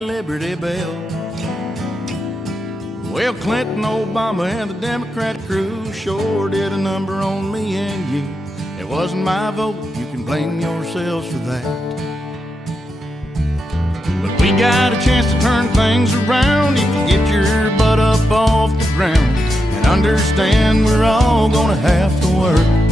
Liberty Bell. Well, Clinton, Obama, and the Democratic crew sure did a number on me and you. It wasn't my vote, you can blame yourselves for that. But we got a chance to turn things around if you get your butt up off the ground and understand we're all gonna have to work.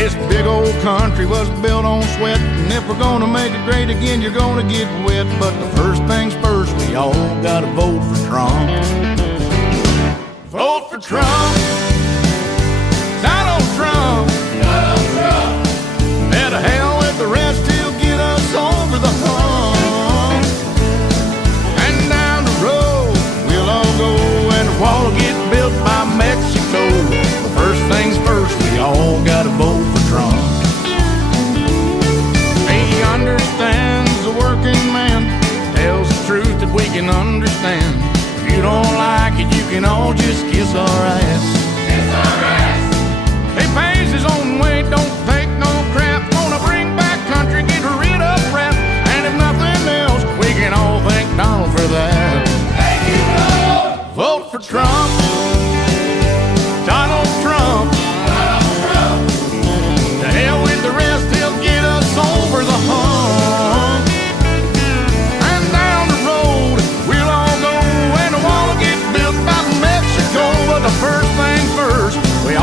This big old country was built on sweat, and if we're gonna make it great again, you're gonna get wet. But the first things first, we all gotta vote for Trump. Vote for Trump, Donald Trump. Donald Trump. And to hell with the rest, he'll get us over the hump. And down the road, we'll all go, and the wall will get built by Mexico. The first things first, we all gotta vote for Trump. He understands the working man, tells the truth that we can understand. If you don't like it, you can all just kiss our ass. Kiss our ass. He pays his own way, don't take no crap. Gonna bring back country, get rid of rap. And if nothing else, we can all thank Donald for that. Thank you, Donald. Vote for Trump. Donald Trump. Donald Trump. To hell with the rest, he'll get us over the hump. And down the road, we'll all go, and the wall will get built by Mexico. But the first thing first, we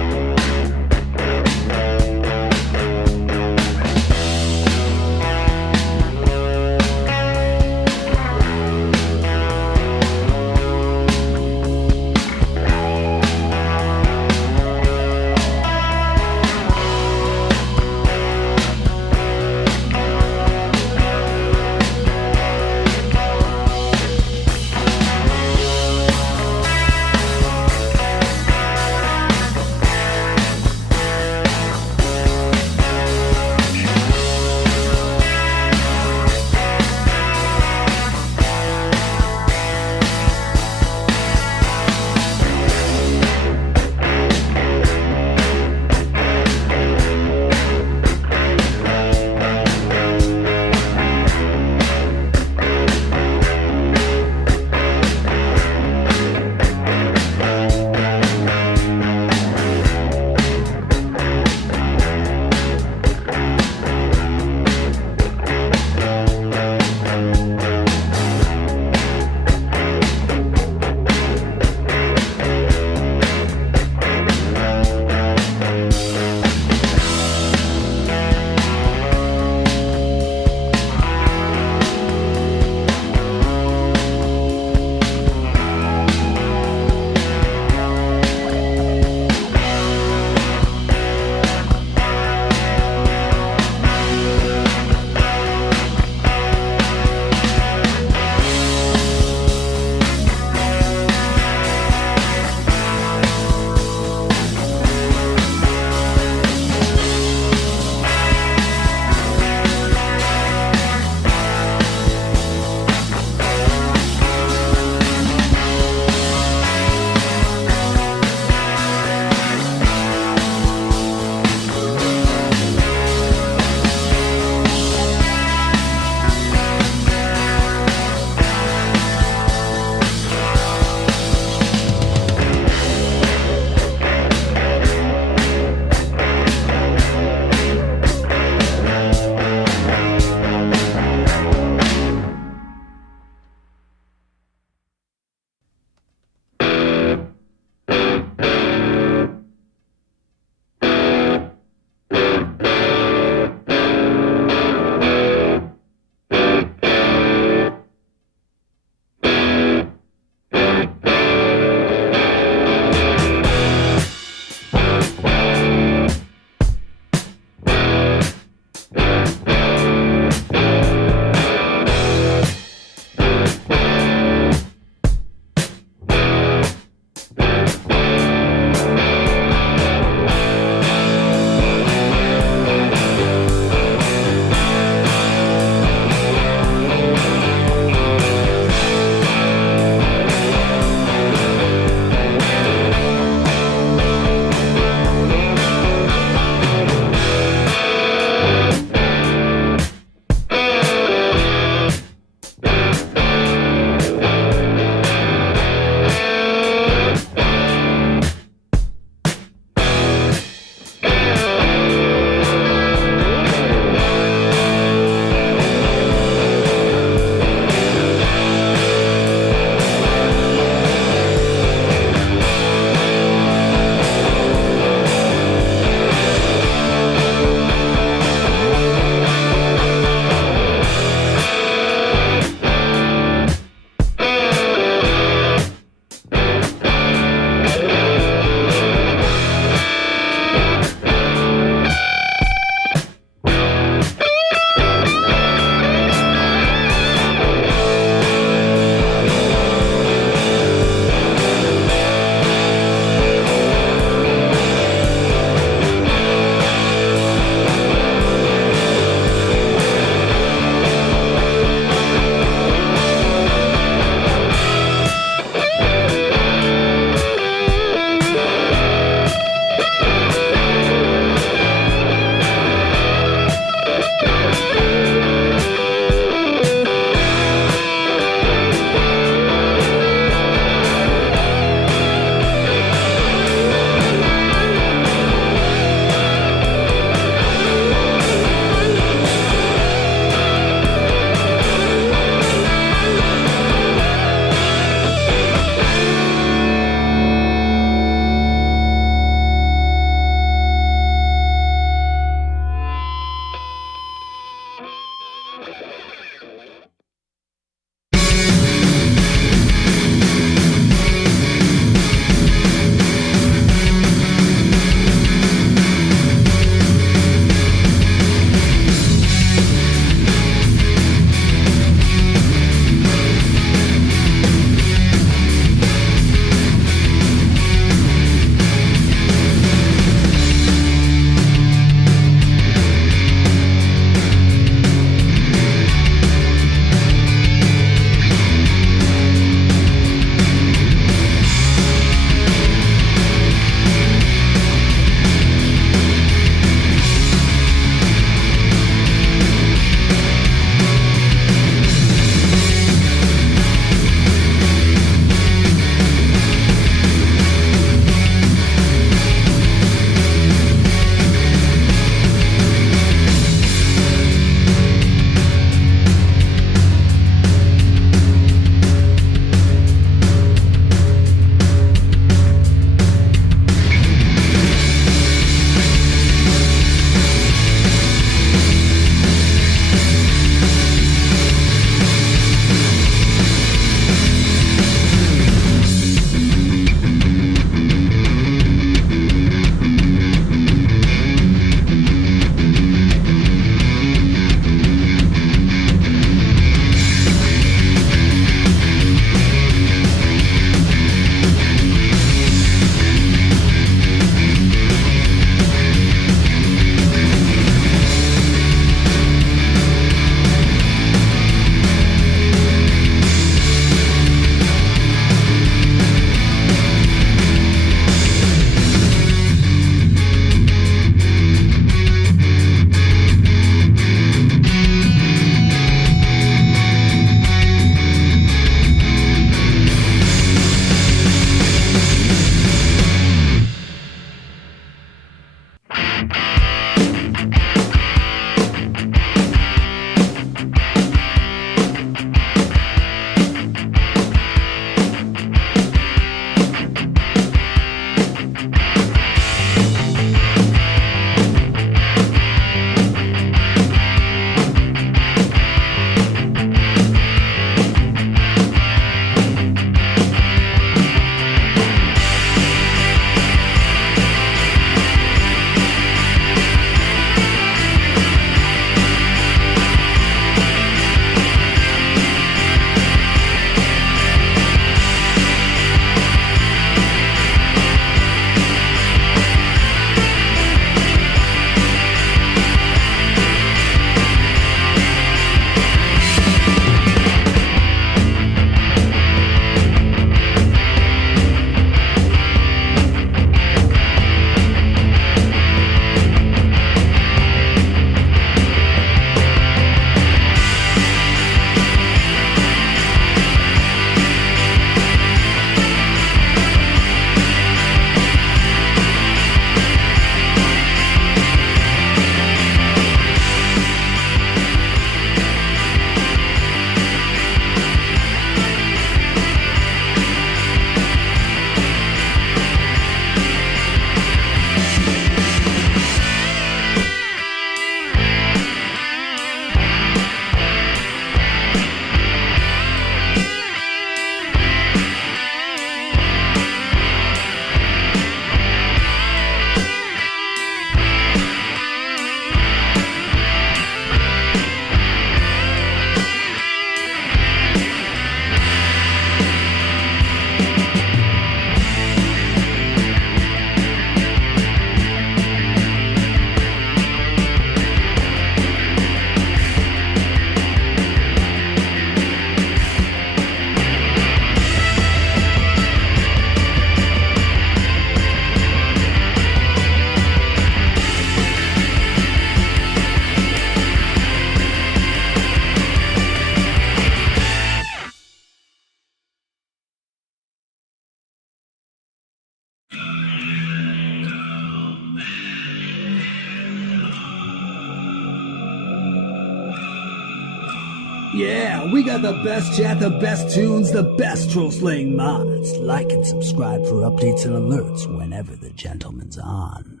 We got the best chat, the best tunes, the best troll-slaying mods. Like and subscribe for updates and alerts whenever the gentleman's on.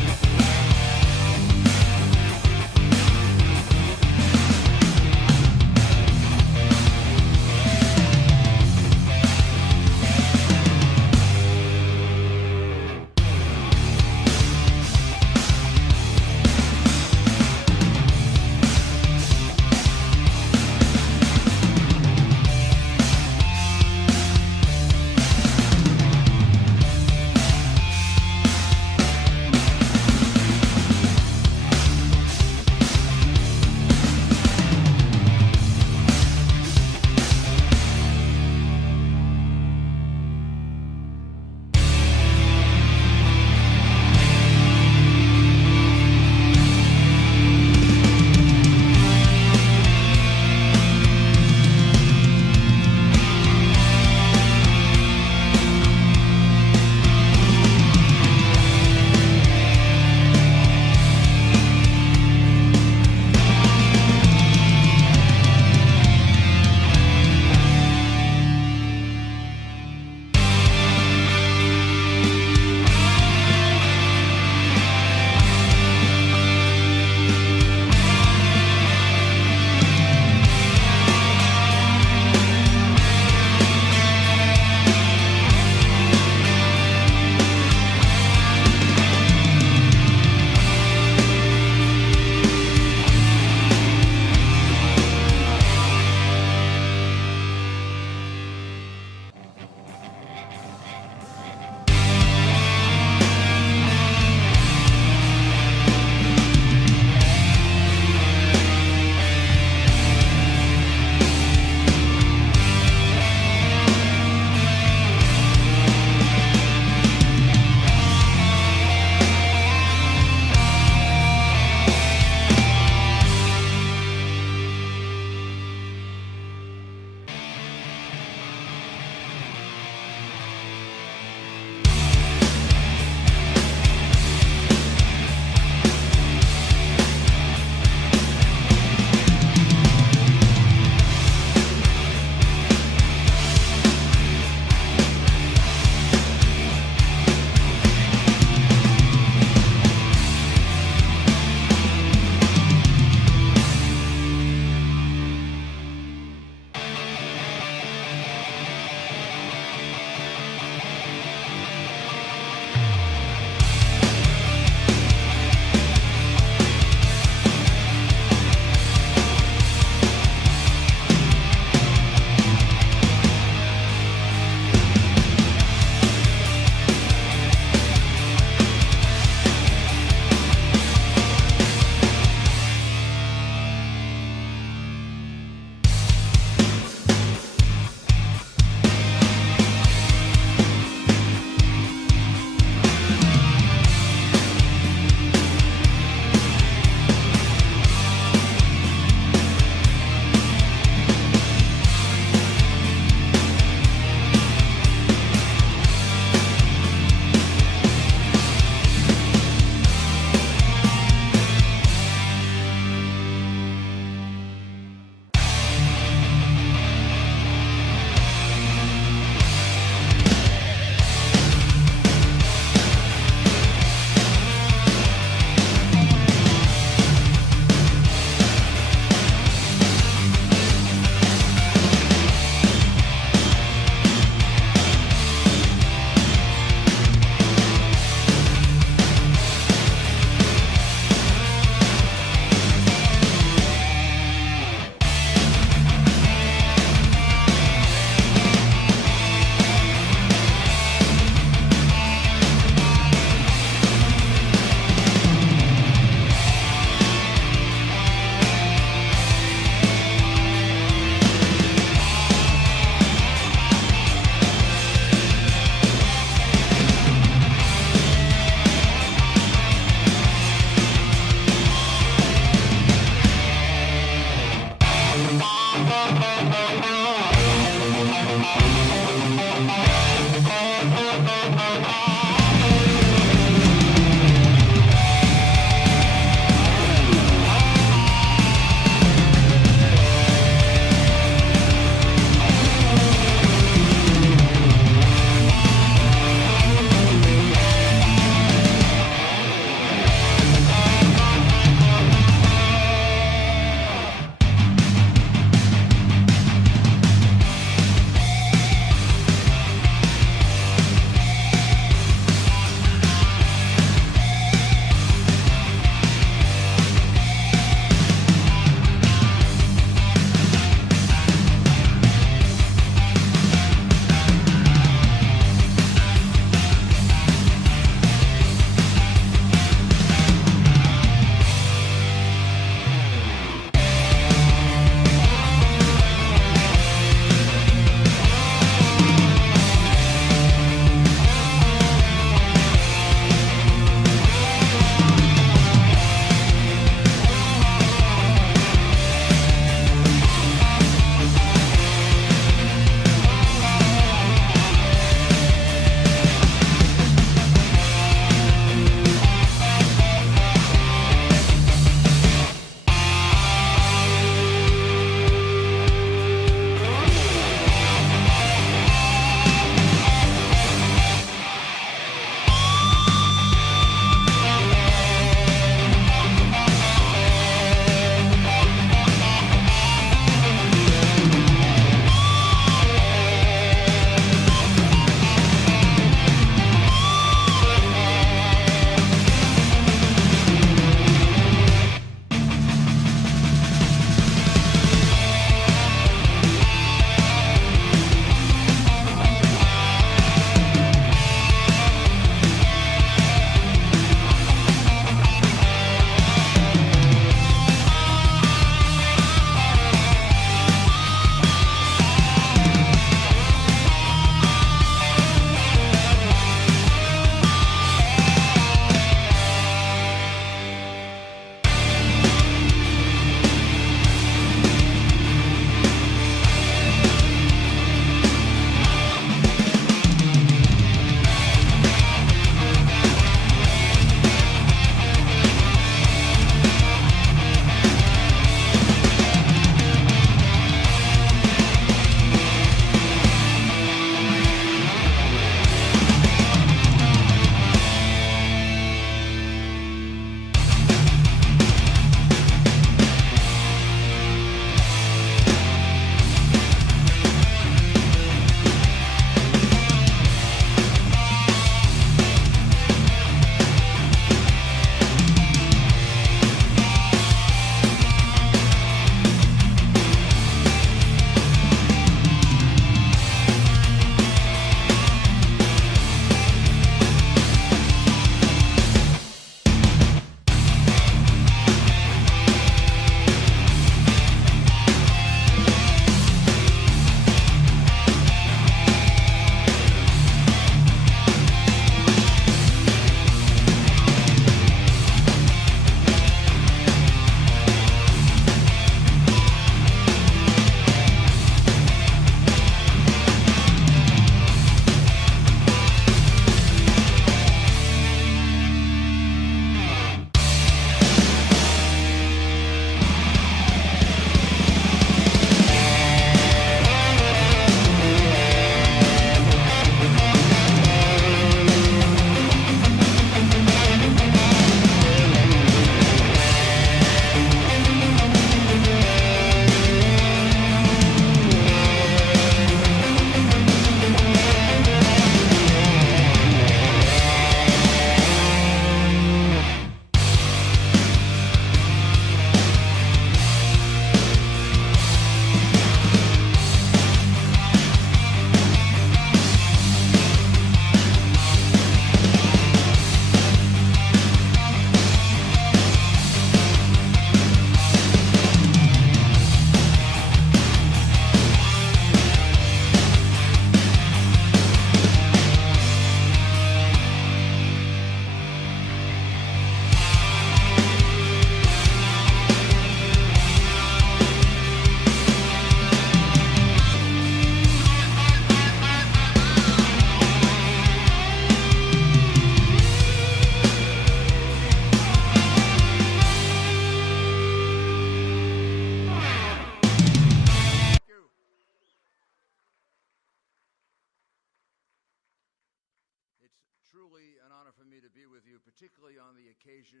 particularly on the occasion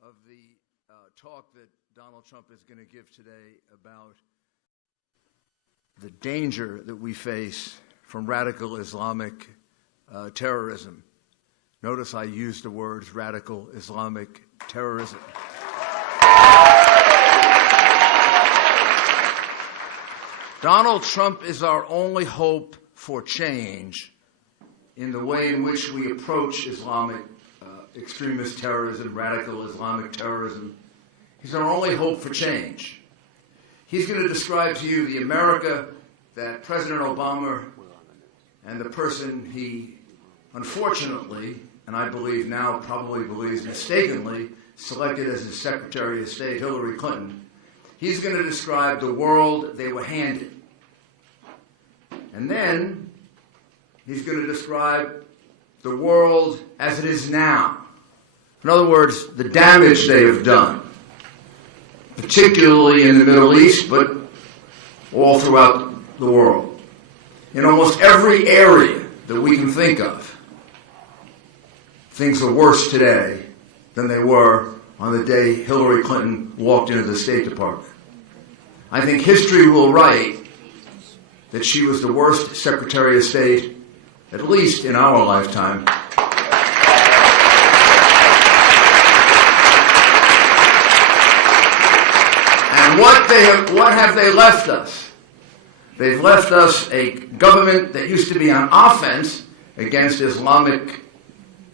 of the talk that Donald Trump is going to give today about the danger that we face from radical Islamic terrorism. Notice I used the words radical Islamic terrorism. Donald Trump is our only hope for change in the way in which we approach Islamic extremist terrorism, radical Islamic terrorism. He's our only hope for change. He's going to describe to you the America that President Obama and the person he unfortunately, and I believe now probably believes mistakenly, selected as his Secretary of State, Hillary Clinton. He's going to describe the world they were handed. And then he's going to describe the world as it is now. In other words, the damage they have done, particularly in the Middle East, but all throughout the world. In almost every area that we can think of, things are worse today than they were on the day Hillary Clinton walked into the State Department. I think history will write that she was the worst Secretary of State, at least in our lifetime. And what have they left us? They've left us a government that used to be on offense against Islamic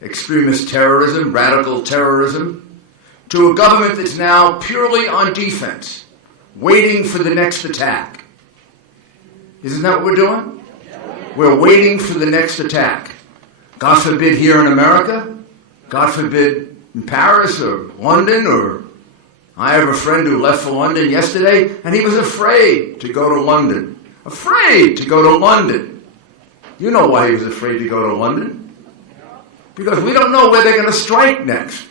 extremist terrorism, radical terrorism, to a government that's now purely on defense, waiting for the next attack. Isn't that what we're doing? We're waiting for the next attack. God forbid here in America, God forbid in Paris or London, or I have a friend who left for London yesterday, and he was afraid to go to London. Afraid to go to London. You know why he was afraid to go to London? Because we don't know where they're going to strike next.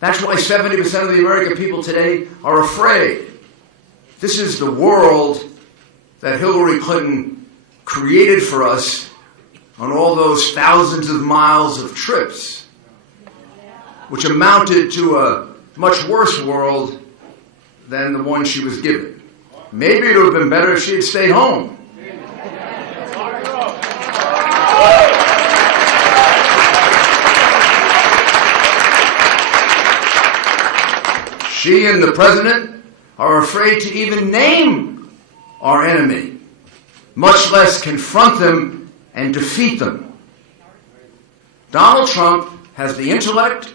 That's why 70% of the American people today are afraid. This is the world that Hillary Clinton created for us on all those thousands of miles of trips, which amounted to a much worse world than the one she was given. Maybe it would have been better if she had stayed home. She and the president are afraid to even name our enemy, much less confront them and defeat them. Donald Trump has the intellect,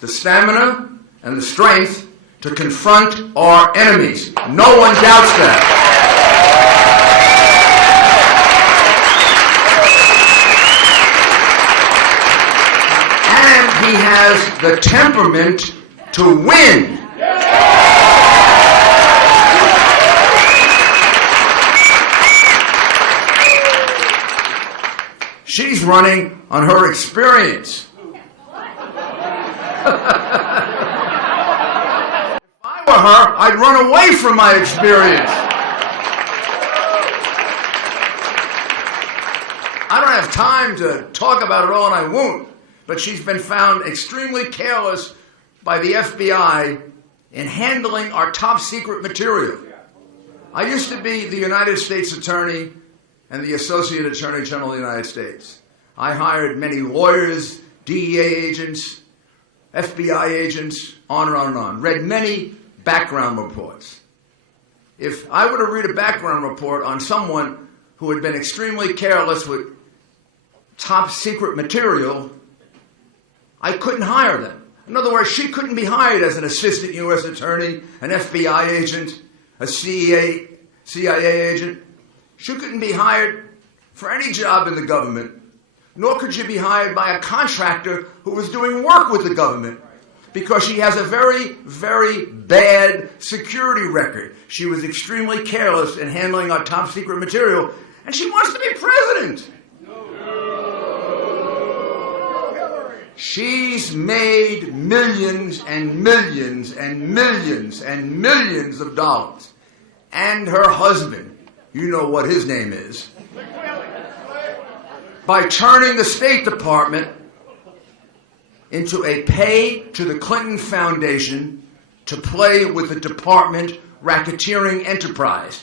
the stamina, and the strength to confront our enemies. No one doubts that. And he has the temperament to win. She's running on her experience. If I were her, I'd run away from my experience. I don't have time to talk about it all, and I won't, but she's been found extremely careless by the FBI in handling our top secret material. I used to be the United States Attorney and the Associate Attorney General of the United States. I hired many lawyers, DEA agents, FBI agents, on and on and on. Read many background reports. If I were to read a background report on someone who had been extremely careless with top secret material, I couldn't hire them. In other words, she couldn't be hired as an assistant U.S. attorney, an FBI agent, a CIA agent. She couldn't be hired for any job in the government, nor could she be hired by a contractor who was doing work with the government, because she has a very, very bad security record. She was extremely careless in handling our top secret material, and she wants to be president. She's made millions and millions and millions and millions of dollars. And her husband, you know what his name is, by turning the State Department into a pay to the Clinton Foundation to play with the department racketeering enterprise.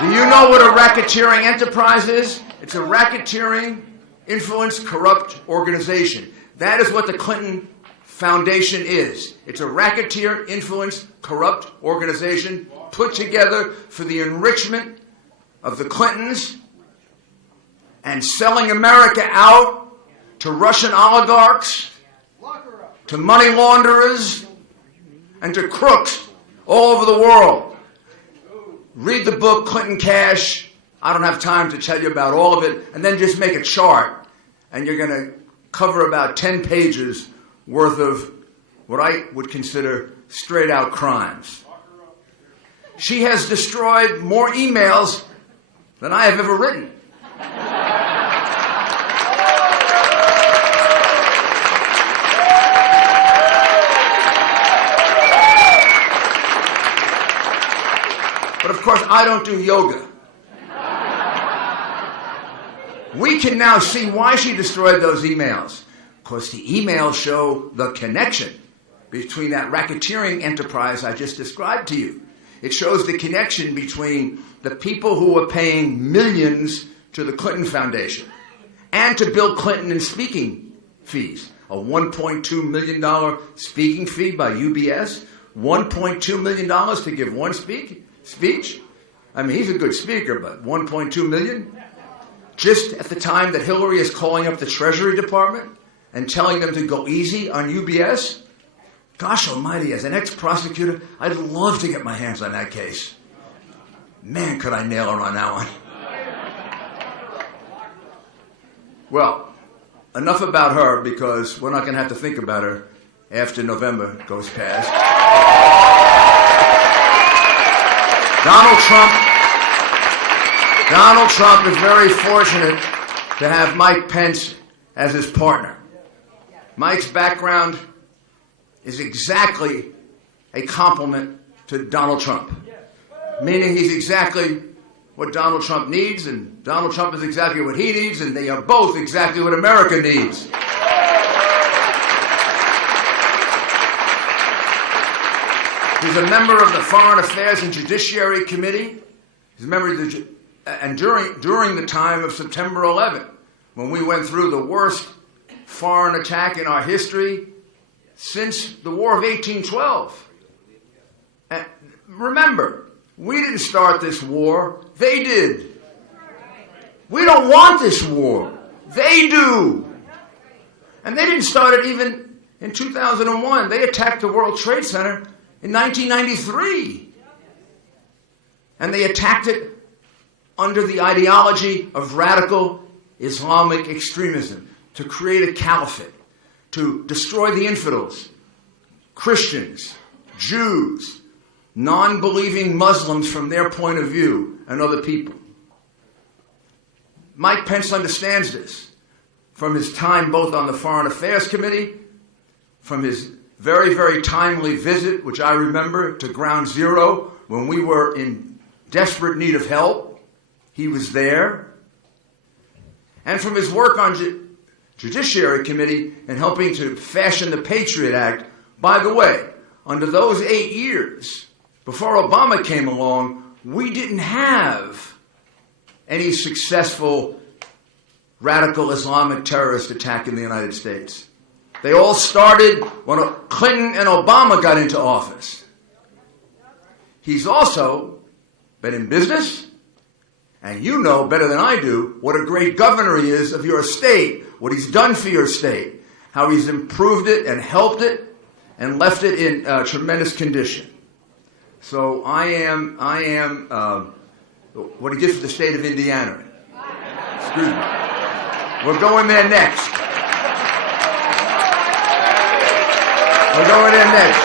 Do you know what a racketeering enterprise is? It's a racketeering, influence, corrupt organization. That is what the Clinton Foundation is. It's a racketeer, influence, corrupt organization put together for the enrichment of the Clintons and selling America out to Russian oligarchs, to money launderers, and to crooks all over the world. Read the book Clinton Cash. I don't have time to tell you about all of it, and then just make a chart, and you're going to cover about 10 pages worth of what I would consider straight-out crimes. She has destroyed more emails than I have ever written. But of course, I don't do yoga. We can now see why she destroyed those emails. Because the emails show the connection between that racketeering enterprise I just described to you. It shows the connection between the people who are paying millions to the Clinton Foundation and to Bill Clinton in speaking fees. A $1.2 million speaking fee by UBS, $1.2 million to give one speech. I mean, he's a good speaker, but $1.2 million? Just at the time that Hillary is calling up the Treasury Department and telling them to go easy on UBS? Gosh almighty, as an ex-prosecutor, I'd love to get my hands on that case. Man, could I nail her on that one. Well, enough about her, because we're not going to have to think about her after November goes past. Donald Trump is very fortunate to have Mike Pence as his partner. Mike's background is exactly a compliment to Donald Trump, meaning he's exactly what Donald Trump needs, and Donald Trump is exactly what he needs, and they are both exactly what America needs. He's a member of the Foreign Affairs and Judiciary Committee. He's a member of the, and during the time of September 11, when we went through the worst foreign attack in our history since the War of 1812. And remember, we didn't start this war. They did. We don't want this war. They do. And they didn't start it even in 2001. They attacked the World Trade Center in 1993. And they attacked it under the ideology of radical Islamic extremism, to create a caliphate, to destroy the infidels, Christians, Jews, non-believing Muslims from their point of view, and other people. Mike Pence understands this from his time both on the Foreign Affairs Committee, from his very, very timely visit, which I remember, to Ground Zero when we were in desperate need of help. He was there. And from his work on Judiciary Committee and helping to fashion the Patriot Act. By the way, under those 8 years, before Obama came along, we didn't have any successful radical Islamic terrorist attack in the United States. They all started when Clinton and Obama got into office. He's also been in business, and you know better than I do what a great governor he is of your state, what he's done for your state, how he's improved it and helped it and left it in tremendous condition. So I am what he did for the state of Indiana. Excuse me. We're going there next. We're going there next.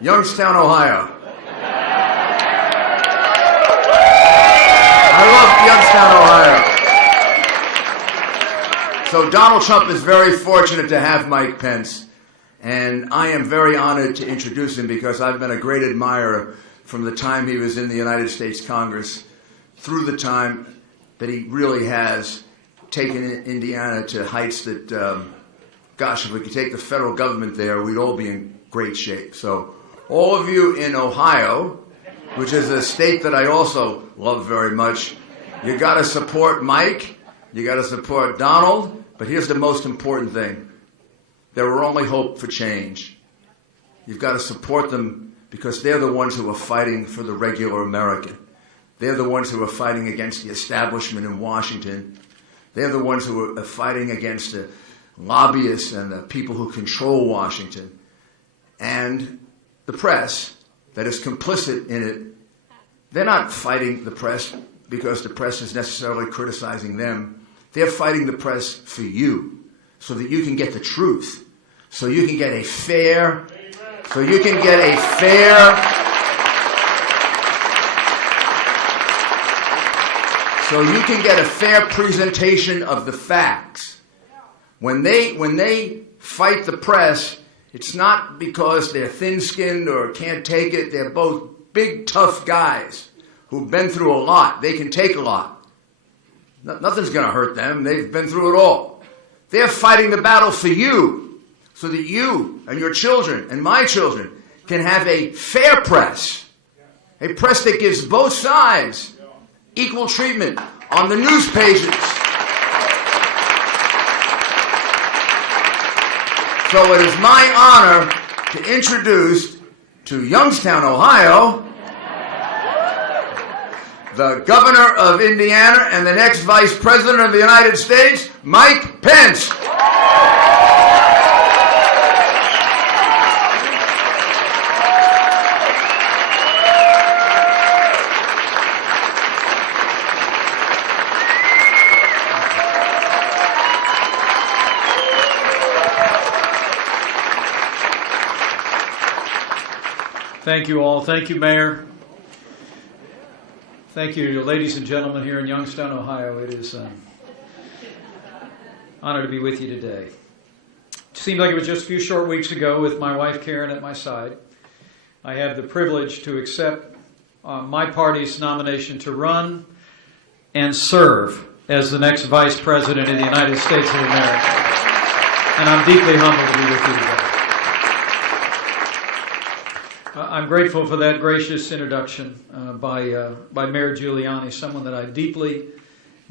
Youngstown, Ohio. I love Youngstown, Ohio. So Donald Trump is very fortunate to have Mike Pence, and I am very honored to introduce him because I've been a great admirer from the time he was in the United States Congress through the time that he really has taken Indiana to heights that, gosh, if we could take the federal government there, we'd all be in great shape. So all of you in Ohio, which is a state that I also love very much, you got to support Mike, you got to support Donald, but here's the most important thing. They're our only hope for change. You've got to support them because they're the ones who are fighting for the regular American. They're the ones who are fighting against the establishment in Washington. They're the ones who are fighting against the lobbyists and the people who control Washington. And the press that is complicit in it, they're not fighting the press because the press is necessarily criticizing them. They're fighting the press for you so that you can get the truth, so you can get a fair, presentation of the facts. When they fight the press, it's not because they're thin-skinned or can't take it. They're both big, tough guys who've been through a lot. They can take a lot. Nothing's going to hurt them. They've been through it all. They're fighting the battle for you so that you and your children and my children can have a fair press, a press that gives both sides equal treatment on the news pages. So it is my honor to introduce to Youngstown, Ohio, the governor of Indiana and the next vice president of the United States, Mike Pence. Thank you all. Thank you, Mayor. Thank you, ladies and gentlemen here in Youngstown, Ohio. It is an honor to be with you today. It seemed like it was just a few short weeks ago with my wife, Karen, at my side. I had the privilege to accept my party's nomination to run and serve as the next Vice President of the United States of America. And I'm deeply humbled to be with you today. I'm grateful for that gracious introduction by Mayor Giuliani, someone that I deeply,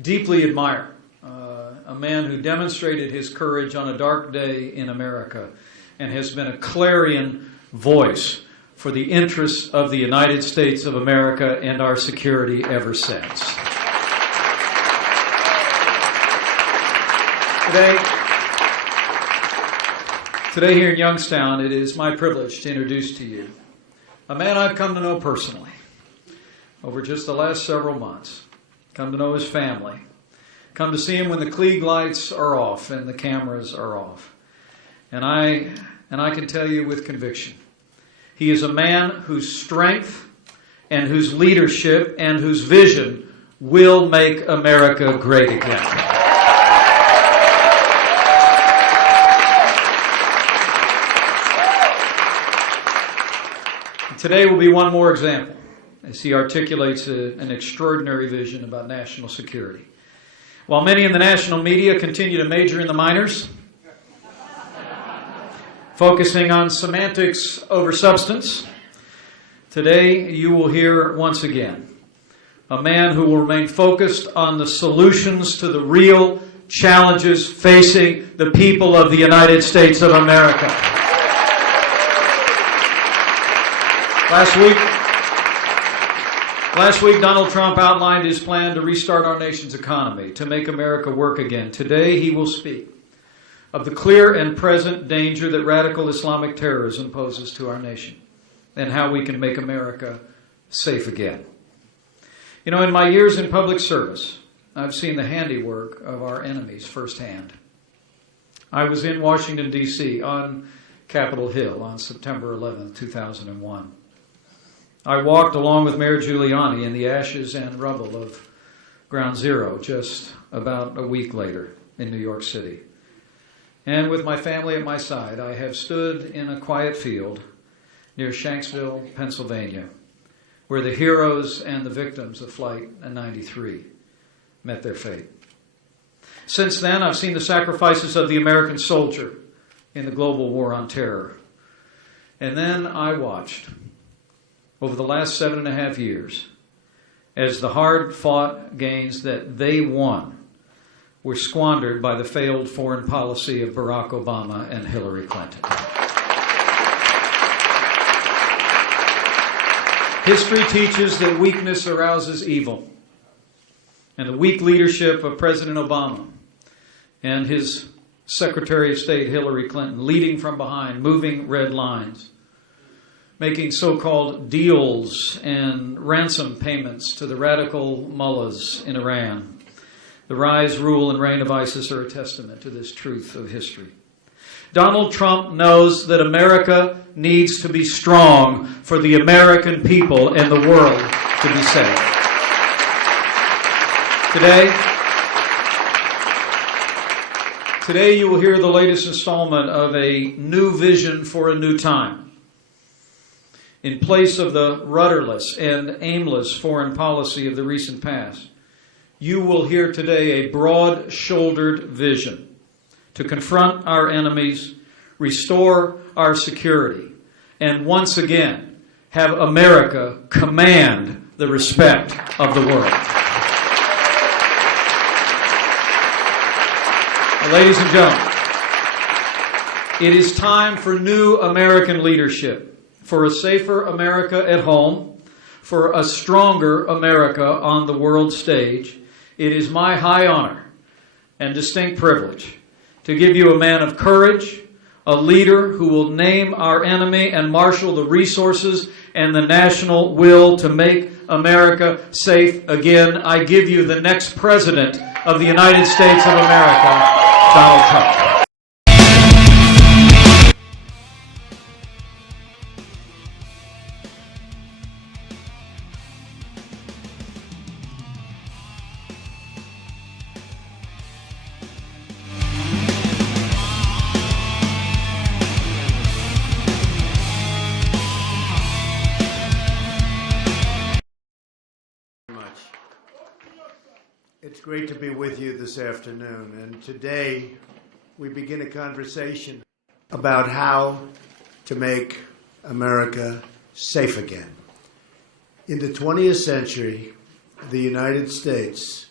deeply admire, a man who demonstrated his courage on a dark day in America and has been a clarion voice for the interests of the United States of America and our security ever since. Today here in Youngstown, it is my privilege to introduce to you a man I've come to know personally over just the last several months. Come to know his family. Come to see him when the Klieg lights are off and the cameras are off. And I can tell you with conviction, he is a man whose strength and whose leadership and whose vision will make America great again. Today will be one more example as he articulates an extraordinary vision about national security. While many in the national media continue to major in the minors, focusing on semantics over substance, today you will hear once again a man who will remain focused on the solutions to the real challenges facing the people of the United States of America. Last week, Donald Trump outlined his plan to restart our nation's economy, to make America work again. Today, he will speak of the clear and present danger that radical Islamic terrorism poses to our nation and how we can make America safe again. You know, in my years in public service, I've seen the handiwork of our enemies firsthand. I was in Washington, D.C. on Capitol Hill on September 11, 2001. I walked along with Mayor Giuliani in the ashes and rubble of Ground Zero just about a week later in New York City. And with my family at my side, I have stood in a quiet field near Shanksville, Pennsylvania, where the heroes and the victims of Flight 93 met their fate. Since then, I've seen the sacrifices of the American soldier in the global war on terror. And then I watched, over the last 7.5 years, as the hard-fought gains that they won were squandered by the failed foreign policy of Barack Obama and Hillary Clinton. History teaches that weakness arouses evil. And the weak leadership of President Obama and his Secretary of State Hillary Clinton, leading from behind, moving red lines, making so-called deals and ransom payments to the radical mullahs in Iran. The rise, rule, and reign of ISIS are a testament to this truth of history. Donald Trump knows that America needs to be strong for the American people and the world to be safe. Today you will hear the latest installment of a new vision for a new time. In place of the rudderless and aimless foreign policy of the recent past, you will hear today a broad-shouldered vision to confront our enemies, restore our security, and once again have America command the respect of the world. Now, ladies and gentlemen, it is time for new American leadership, for a safer America at home, for a stronger America on the world stage. It is my high honor and distinct privilege to give you a man of courage, a leader who will name our enemy and marshal the resources and the national will to make America safe again. I give you the next President of the United States of America, Donald Trump. It's great to be with you this afternoon, and today we begin a conversation about how to make America safe again. In the 20th century, the United States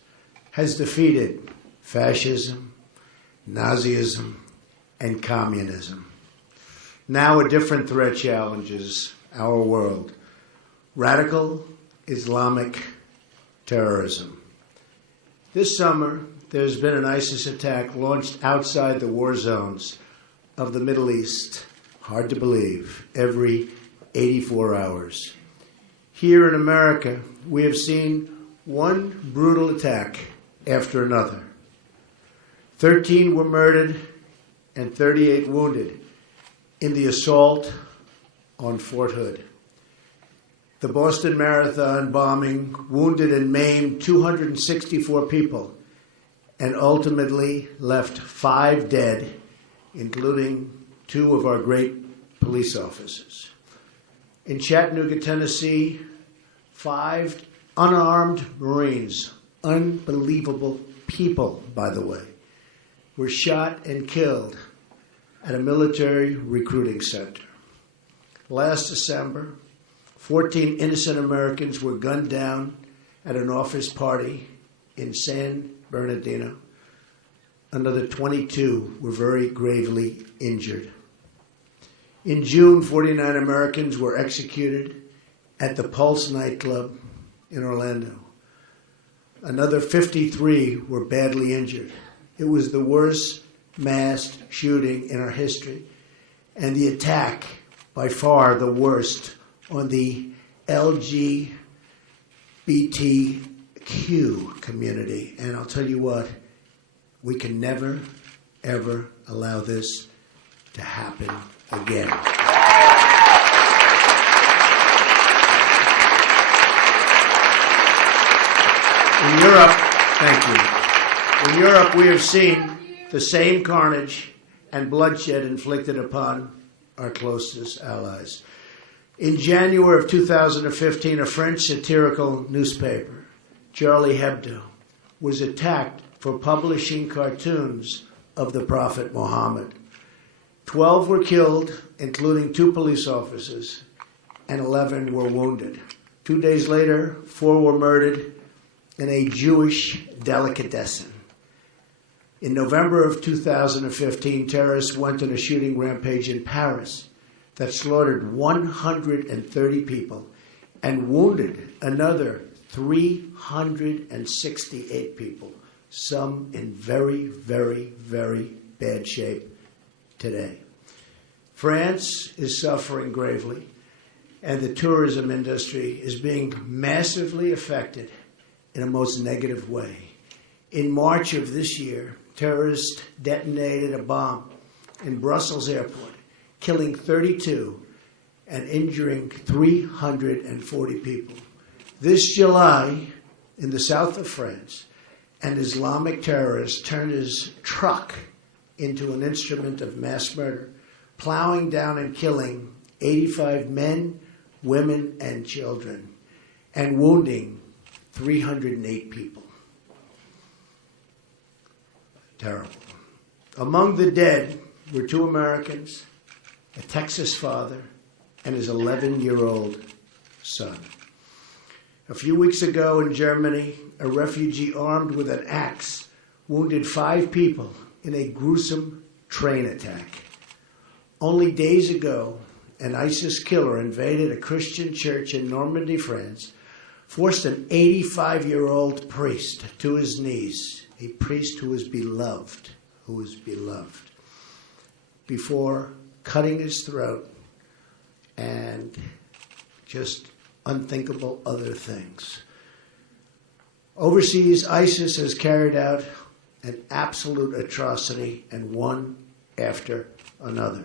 has defeated fascism, Nazism, and communism. Now a different threat challenges our world: radical Islamic terrorism. This summer, there's been an ISIS attack launched outside the war zones of the Middle East, hard to believe, every 84 hours. Here in America, we have seen one brutal attack after another. 13 were murdered and 38 wounded in the assault on Fort Hood. The Boston Marathon bombing wounded and maimed 264 people and ultimately left 5 dead, including 2 of our great police officers. In Chattanooga, Tennessee, 5 unarmed Marines, unbelievable people, by the way, were shot and killed at a military recruiting center. Last December, 14 innocent Americans were gunned down at an office party in San Bernardino. Another 22 were very gravely injured. In June, 49 Americans were executed at the Pulse nightclub in Orlando. Another 53 were badly injured. It was the worst mass shooting in our history, and the attack, by far the worst, on the LGBTQ community. And I'll tell you what, we can never, ever allow this to happen again. In Europe, thank you. In Europe, we have seen the same carnage and bloodshed inflicted upon our closest allies. In January of 2015, a French satirical newspaper, Charlie Hebdo, was attacked for publishing cartoons of the Prophet Muhammad. 12 were killed, including 2 police officers, and 11 were wounded. 2 days later, 4 were murdered in a Jewish delicatessen. In November of 2015, terrorists went on a shooting rampage in Paris that slaughtered 130 people and wounded another 368 people, some in very, very, very bad shape today. France is suffering gravely, and the tourism industry is being massively affected in a most negative way. In March of this year, terrorists detonated a bomb in Brussels airport, killing 32 and injuring 340 people. This July, in the south of France, an Islamic terrorist turned his truck into an instrument of mass murder, plowing down and killing 85 men, women, and children, and wounding 308 people. Terrible. Among the dead were 2 Americans, a Texas father, and his 11-year-old son. A few weeks ago in Germany, a refugee armed with an axe wounded 5 people in a gruesome train attack. Only days ago, an ISIS killer invaded a Christian church in Normandy, France, forced an 85-year-old priest to his knees, a priest who was beloved, before cutting his throat and just unthinkable other things. Overseas, ISIS has carried out an absolute atrocity, and one after another.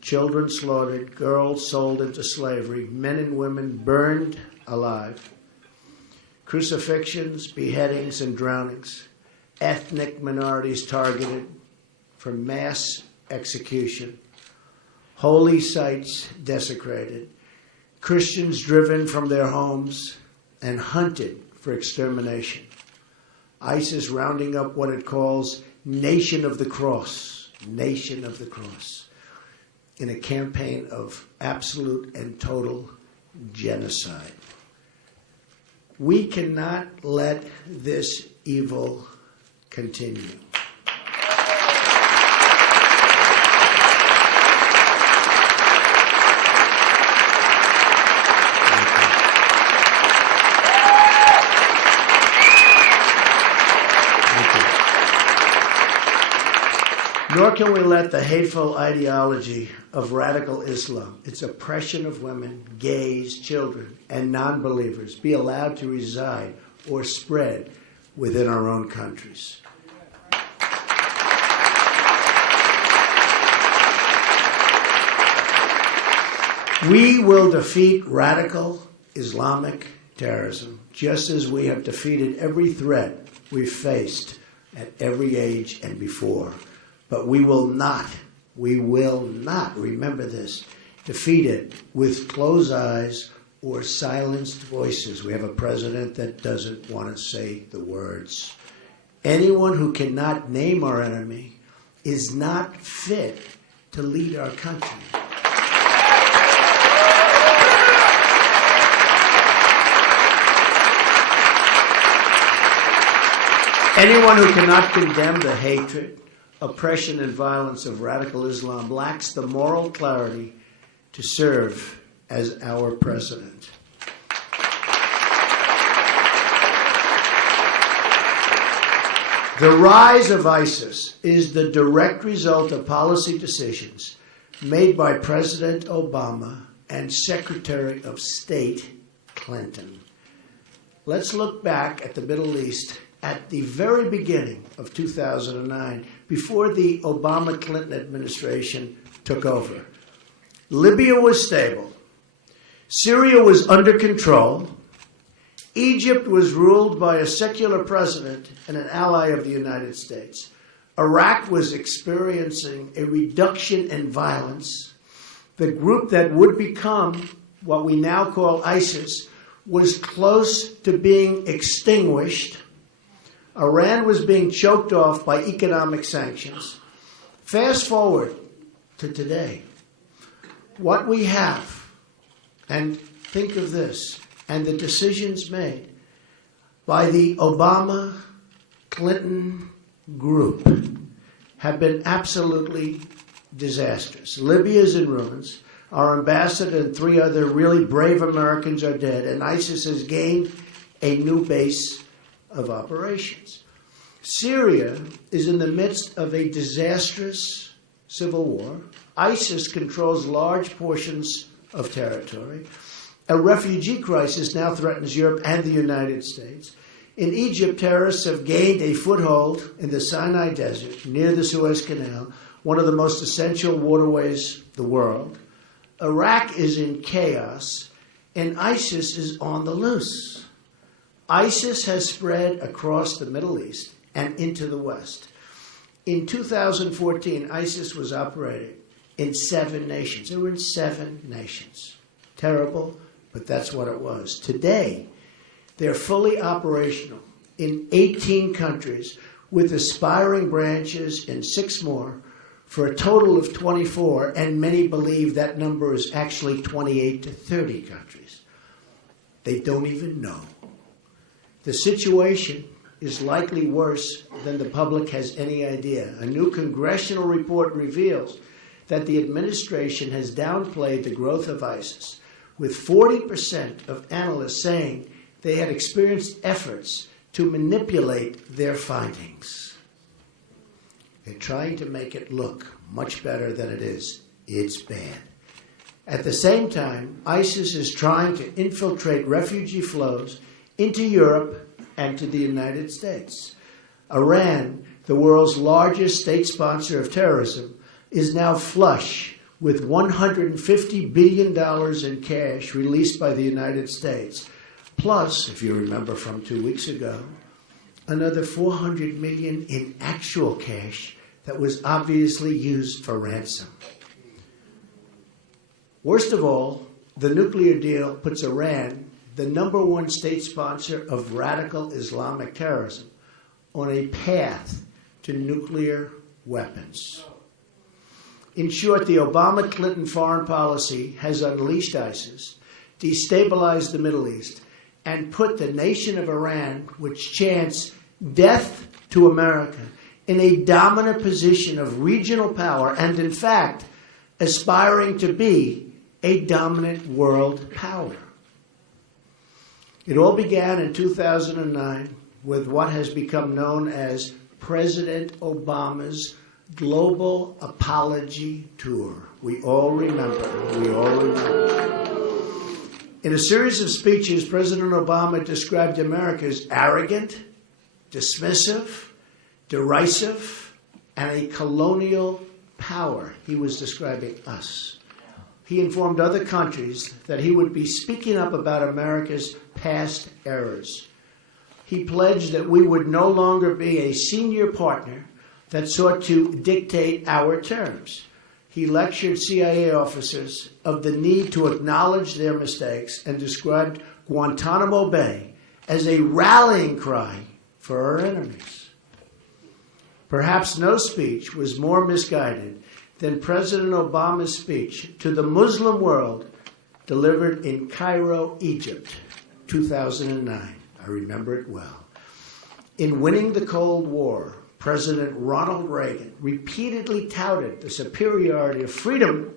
Children slaughtered, girls sold into slavery, men and women burned alive, crucifixions, beheadings, and drownings, ethnic minorities targeted for mass execution, holy sites desecrated, Christians driven from their homes and hunted for extermination. ISIS rounding up what it calls Nation of the Cross, in a campaign of absolute and total genocide. We cannot let this evil continue. Nor can we let the hateful ideology of radical Islam, its oppression of women, gays, children, and non-believers be allowed to reside or spread within our own countries. We will defeat radical Islamic terrorism, just as we have defeated every threat we've faced at every age and before. But we will not, remember this, defeat it with closed eyes or silenced voices. We have a president that doesn't want to say the words. Anyone who cannot name our enemy is not fit to lead our country. Anyone who cannot condemn the hatred, oppression, and violence of radical Islam lacks the moral clarity to serve as our president. The rise of ISIS is the direct result of policy decisions made by President Obama and Secretary of State Clinton. Let's look back at the Middle East at the very beginning of 2009, before the Obama-Clinton administration took over. Libya was stable. Syria was under control. Egypt was ruled by a secular president and an ally of the United States. Iraq was experiencing a reduction in violence. The group that would become what we now call ISIS, was close to being extinguished. Iran was being choked off by economic sanctions. Fast forward to today. What we have, and think of this, and the decisions made by the Obama-Clinton group have been absolutely disastrous. Libya is in ruins. Our ambassador and 3 other really brave Americans are dead, and ISIS has gained a new base of operations. Syria is in the midst of a disastrous civil war. ISIS controls large portions of territory. A refugee crisis now threatens Europe and the United States. In Egypt, terrorists have gained a foothold in the Sinai Desert near the Suez Canal, one of the most essential waterways in the world. Iraq is in chaos, and ISIS is on the loose. ISIS has spread across the Middle East and into the West. In 2014, ISIS was operating in 7 nations. They were in 7 nations. Terrible, but that's what it was. Today, they're fully operational in 18 countries with aspiring branches in 6 more, for a total of 24, and many believe that number is actually 28 to 30 countries. They don't even know. The situation is likely worse than the public has any idea. A new congressional report reveals that the administration has downplayed the growth of ISIS, with 40% of analysts saying they had experienced efforts to manipulate their findings. They're trying to make it look much better than it is. It's bad. At the same time, ISIS is trying to infiltrate refugee flows into Europe and to the United States. Iran, the world's largest state sponsor of terrorism, is now flush with $150 billion in cash released by the United States. Plus, if you remember from 2 weeks ago, another $400 million in actual cash that was obviously used for ransom. Worst of all, the nuclear deal puts Iran, the #1 state sponsor of radical Islamic terrorism, on a path to nuclear weapons. In short, the Obama-Clinton foreign policy has unleashed ISIS, destabilized the Middle East, and put the nation of Iran, which chants death to America, in a dominant position of regional power and, in fact, aspiring to be a dominant world power. It all began in 2009 with what has become known as President Obama's Global Apology Tour. We all remember. In a series of speeches, President Obama described America as arrogant, dismissive, derisive, and a colonial power. He was describing us. He informed other countries that he would be speaking up about America's past errors. He pledged that we would no longer be a senior partner that sought to dictate our terms. He lectured CIA officers of the need to acknowledge their mistakes and described Guantanamo Bay as a rallying cry for our enemies. Perhaps no speech was more misguided than President Obama's speech to the Muslim world delivered in Cairo, Egypt, 2009. I remember it well. In winning the Cold War, President Ronald Reagan repeatedly touted the superiority of freedom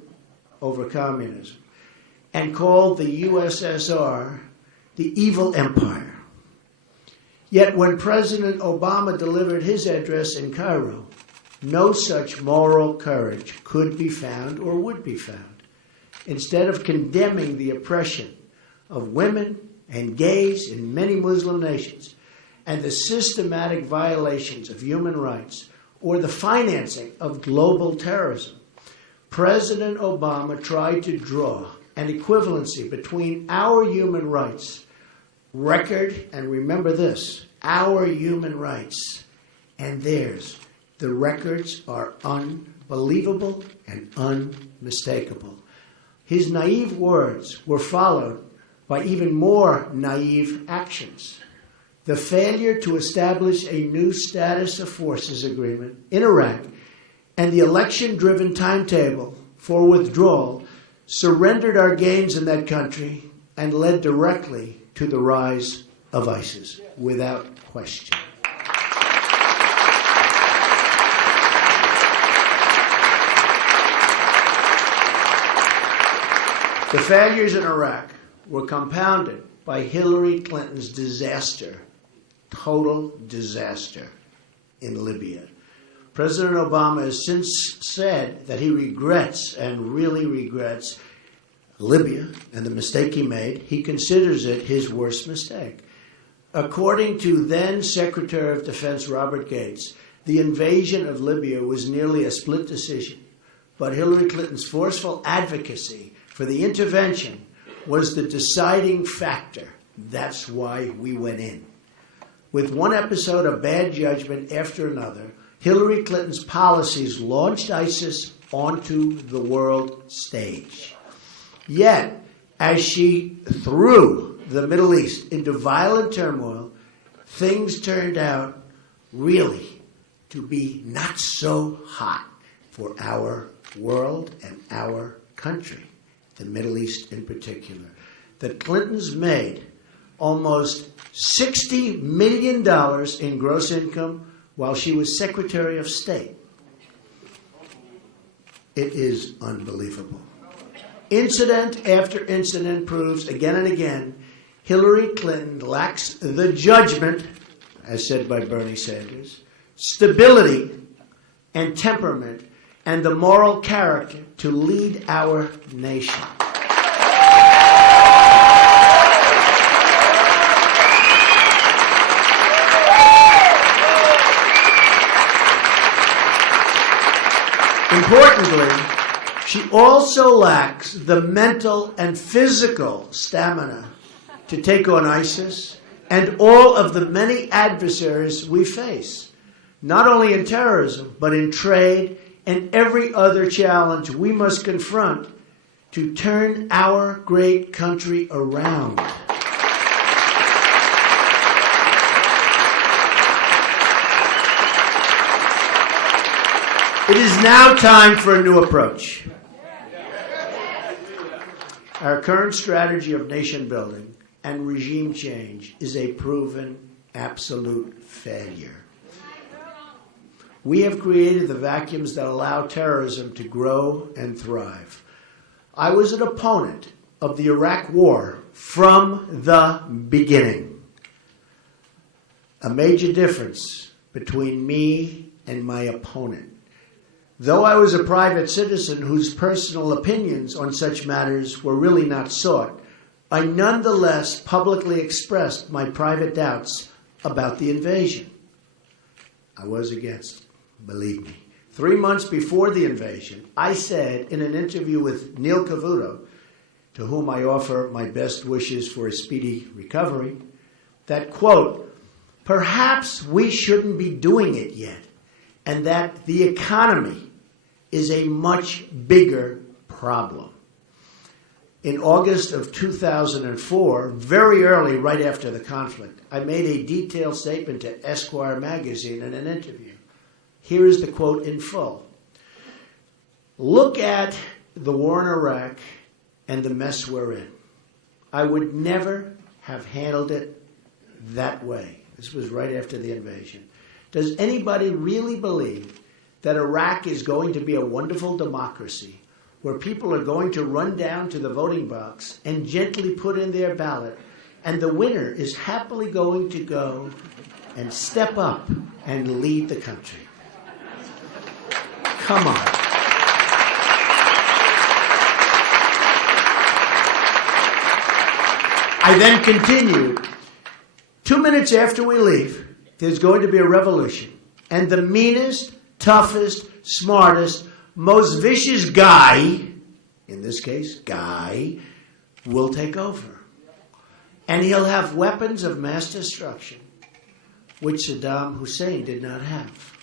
over communism and called the USSR the evil empire. Yet when President Obama delivered his address in Cairo, no such moral courage could be found or would be found. Instead of condemning the oppression of women and gays in many Muslim nations and the systematic violations of human rights or the financing of global terrorism, President Obama tried to draw an equivalency between our human rights record, and remember this, our human rights and theirs. The records are unbelievable and unmistakable. His naive words were followed by even more naive actions. The failure to establish a new status of forces agreement in Iraq and the election-driven timetable for withdrawal surrendered our gains in that country and led directly to the rise of ISIS, without question. The failures in Iraq were compounded by Hillary Clinton's disaster, total disaster, in Libya. President Obama has since said that he regrets, and really regrets, Libya and the mistake he made. He considers it his worst mistake. According to then Secretary of Defense Robert Gates, the invasion of Libya was nearly a split decision, but Hillary Clinton's forceful advocacy for the intervention was the deciding factor. That's why we went in. With one episode of bad judgment after another, Hillary Clinton's policies launched ISIS onto the world stage. Yet, as she threw the Middle East into violent turmoil, things turned out really to be not so hot for our world and our country, the Middle East in particular. The Clintons made almost $60 million in gross income while she was Secretary of State. It is unbelievable. Incident after incident proves again and again Hillary Clinton lacks the judgment, as said by Bernie Sanders, stability and temperament, and the moral character to lead our nation. Importantly, she also lacks the mental and physical stamina to take on ISIS and all of the many adversaries we face, not only in terrorism, but in trade and every other challenge we must confront to turn our great country around. It is now time for a new approach. Our current strategy of nation building and regime change is a proven absolute failure. We have created the vacuums that allow terrorism to grow and thrive. I was an opponent of the Iraq War from the beginning. A major difference between me and my opponent. Though I was a private citizen whose personal opinions on such matters were really not sought, I nonetheless publicly expressed my private doubts about the invasion. I was against it, believe me. 3 months before the invasion, I said in an interview with Neil Cavuto, to whom I offer my best wishes for a speedy recovery, that, quote, perhaps we shouldn't be doing it yet, and that the economy is a much bigger problem. In August of 2004, very early, right after the conflict, I made a detailed statement to Esquire magazine in an interview. Here is the quote in full. Look at the war in Iraq and the mess we're in. I would never have handled it that way. This was right after the invasion. Does anybody really believe that Iraq is going to be a wonderful democracy where people are going to run down to the voting box and gently put in their ballot, and the winner is happily going to go and step up and lead the country? Come on. I then continued, 2 minutes after we leave, there's going to be a revolution, and the meanest, toughest, smartest, most vicious guy, in this case, guy, will take over. And he'll have weapons of mass destruction, which Saddam Hussein did not have.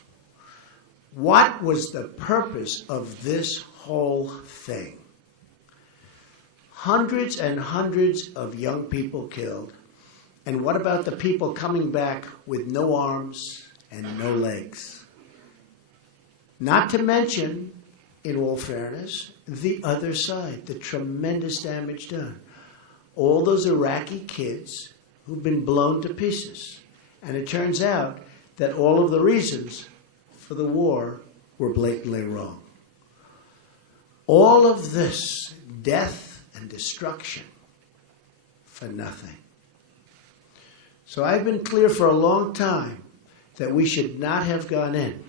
What was the purpose of this whole thing? Hundreds and hundreds of young people killed. And what about the people coming back with no arms and no legs? Not to mention, in all fairness, the other side, the tremendous damage done. All those Iraqi kids who've been blown to pieces. And it turns out that all of the reasons for the war were blatantly wrong. All of this death and destruction for nothing. So I've been clear for a long time that we should not have gone in.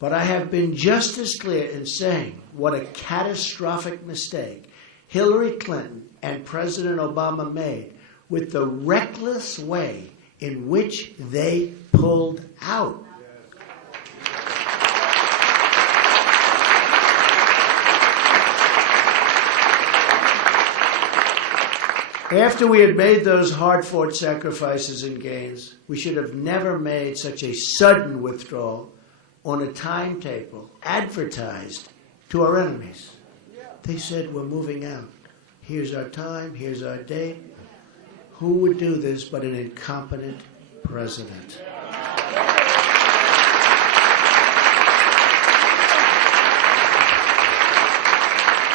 But I have been just as clear in saying what a catastrophic mistake Hillary Clinton and President Obama made with the reckless way in which they pulled out. After we had made those hard-fought sacrifices and gains, we should have never made such a sudden withdrawal on a timetable advertised to our enemies. They said, we're moving out. Here's our time, here's our date. Who would do this but an incompetent president?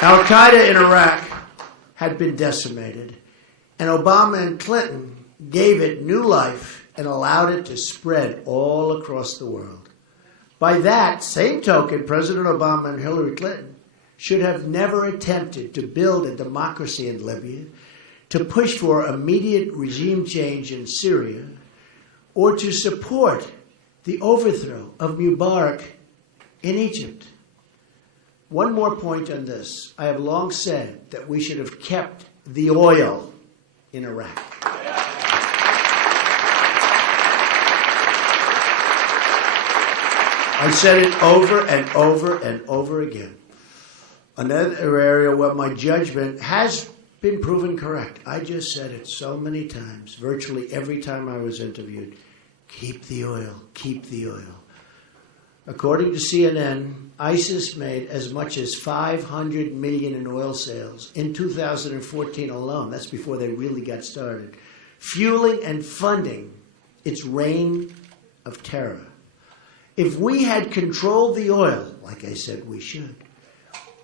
Al-Qaeda in Iraq had been decimated, and Obama and Clinton gave it new life and allowed it to spread all across the world. By that same token, President Obama and Hillary Clinton should have never attempted to build a democracy in Libya, to push for immediate regime change in Syria, or to support the overthrow of Mubarak in Egypt. One more point on this. I have long said that we should have kept the oil in Iraq. I said it over and over and over again. Another area where my judgment has been proven correct. I just said it so many times, virtually every time I was interviewed. Keep the oil, keep the oil. According to CNN, ISIS made as much as $500 million in oil sales in 2014 alone. That's before they really got started. Fueling and funding its reign of terror. If we had controlled the oil, like I said we should,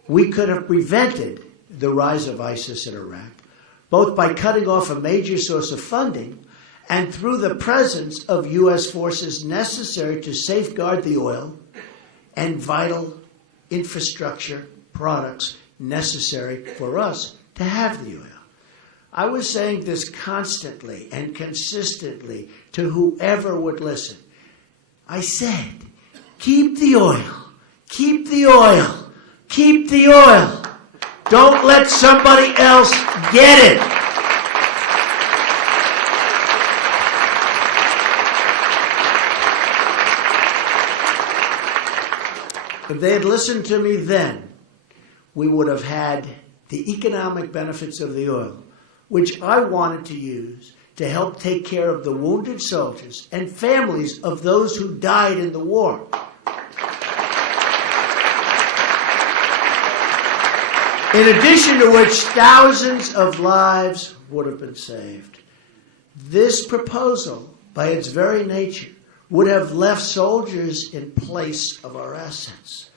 we could have prevented the rise of ISIS in Iraq, both by cutting off a major source of funding and through the presence of U.S. forces necessary to safeguard the oil and vital infrastructure products necessary for us to have the oil. I was saying this constantly and consistently to whoever would listen. I said, keep the oil, keep the oil, keep the oil. Don't let somebody else get it. If they had listened to me then, we would have had the economic benefits of the oil, which I wanted to use to help take care of the wounded soldiers and families of those who died in the war. In addition to which, thousands of lives would have been saved. This proposal, by its very nature, would have left soldiers in place of our assets.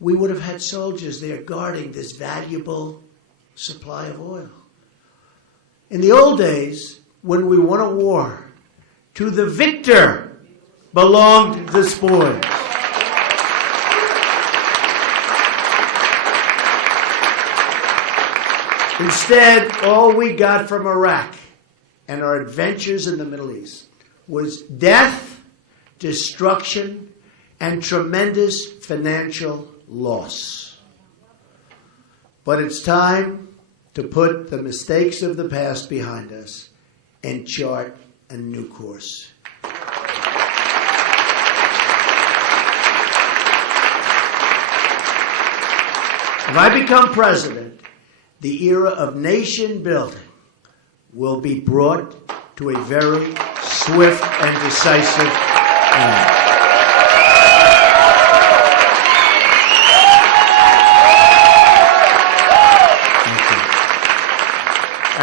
We would have had soldiers there guarding this valuable supply of oil. In the old days, when we won a war, to the victor belonged the spoils. Instead, all we got from Iraq and our adventures in the Middle East was death, destruction, and tremendous financial loss. But it's time to put the mistakes of the past behind us and chart a new course. If I become president, the era of nation building will be brought to a very swift and decisive end.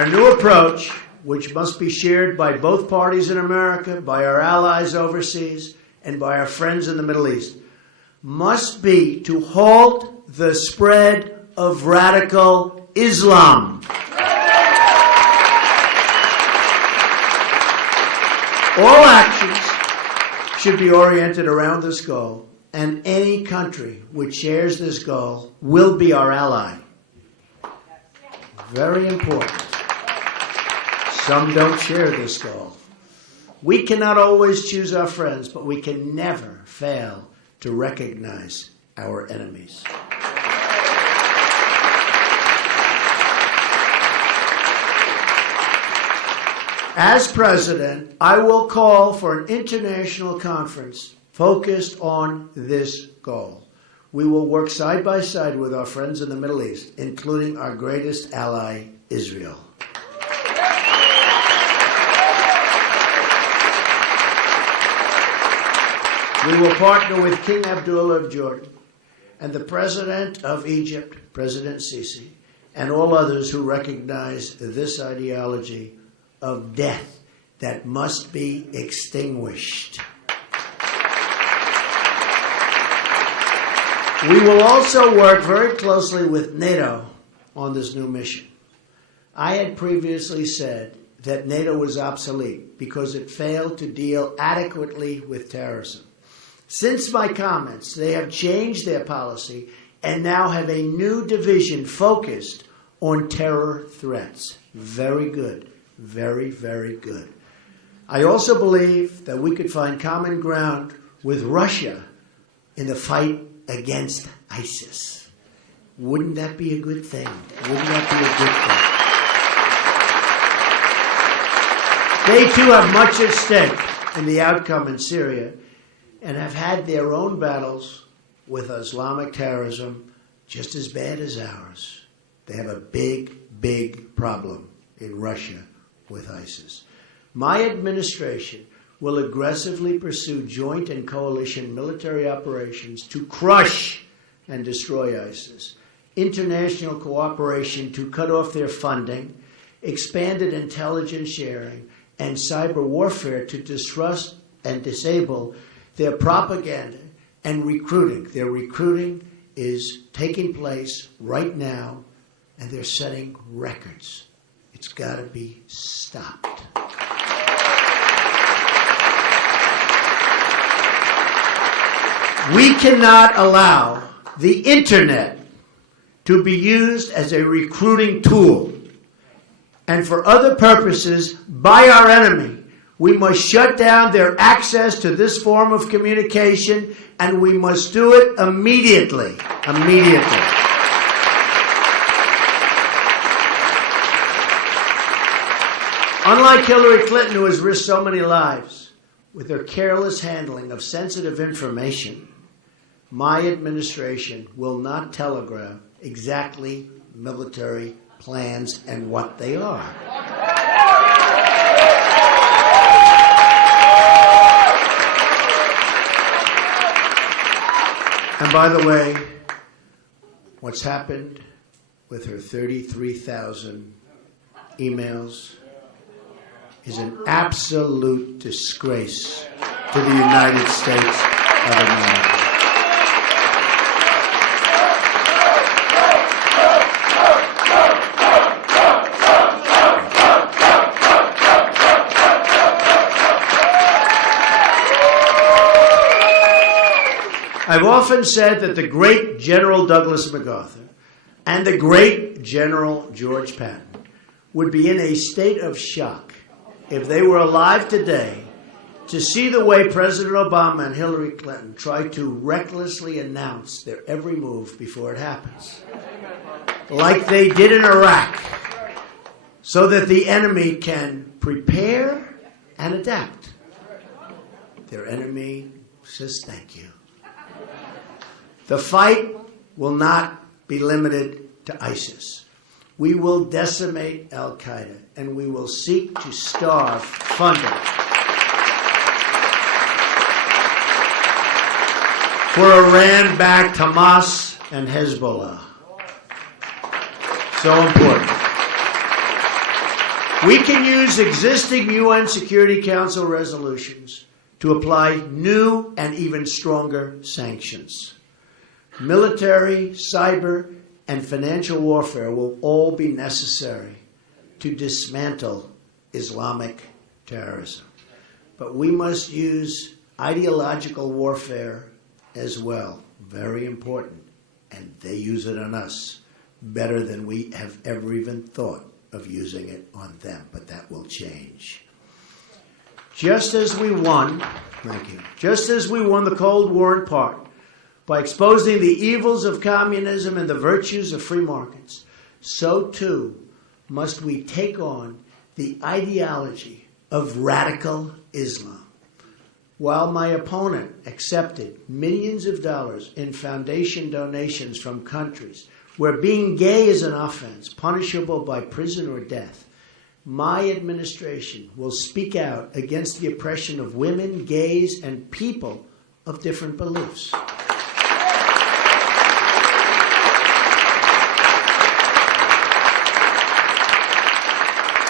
Our new approach, which must be shared by both parties in America, by our allies overseas, and by our friends in the Middle East, must be to halt the spread of radical Islam. All actions should be oriented around this goal, and any country which shares this goal will be our ally. Very important. Some don't share this goal. We cannot always choose our friends, but we can never fail to recognize our enemies. As president, I will call for an international conference focused on this goal. We will work side by side with our friends in the Middle East, including our greatest ally, Israel. We will partner with King Abdullah of Jordan and the President of Egypt, President Sisi, and all others who recognize this ideology of death that must be extinguished. We will also work very closely with NATO on this new mission. I had previously said that NATO was obsolete because it failed to deal adequately with terrorism. Since my comments, they have changed their policy and now have a new division focused on terror threats. Very good. Very, very good. I also believe that we could find common ground with Russia in the fight against ISIS. Wouldn't that be a good thing? Wouldn't that be a good thing? They too have much at stake in the outcome in Syria and have had their own battles with Islamic terrorism just as bad as ours. They have a big, big problem in Russia with ISIS. My administration will aggressively pursue joint and coalition military operations to crush and destroy ISIS, international cooperation to cut off their funding, expanded intelligence sharing, and cyber warfare to disrupt and disable their propaganda and recruiting. Their recruiting is taking place right now, and they're setting records. It's got to be stopped. We cannot allow the internet to be used as a recruiting tool and for other purposes by our enemy. We must shut down their access to this form of communication, and we must do it immediately. Immediately. Unlike Hillary Clinton, who has risked so many lives with her careless handling of sensitive information, my administration will not telegraph exactly military plans and what they are. And by the way, what's happened with her 33,000 emails is an absolute disgrace to the United States of America. I've often said that the great General Douglas MacArthur and the great General George Patton would be in a state of shock if they were alive today to see the way President Obama and Hillary Clinton try to recklessly announce their every move before it happens, like they did in Iraq, so that the enemy can prepare and adapt. Their enemy says thank you. The fight will not be limited to ISIS. We will decimate al-Qaeda, and we will seek to starve funding for Iran-backed Hamas and Hezbollah. So important. We can use existing UN Security Council resolutions to apply new and even stronger sanctions. Military, cyber, and financial warfare will all be necessary to dismantle Islamic terrorism. But we must use ideological warfare as well. Very important. And they use it on us better than we have ever even thought of using it on them. But that will change. Just as we won the Cold War in part by exposing the evils of communism and the virtues of free markets, so too must we take on the ideology of radical Islam. While my opponent accepted millions of dollars in foundation donations from countries where being gay is an offense, punishable by prison or death, my administration will speak out against the oppression of women, gays, and people of different beliefs.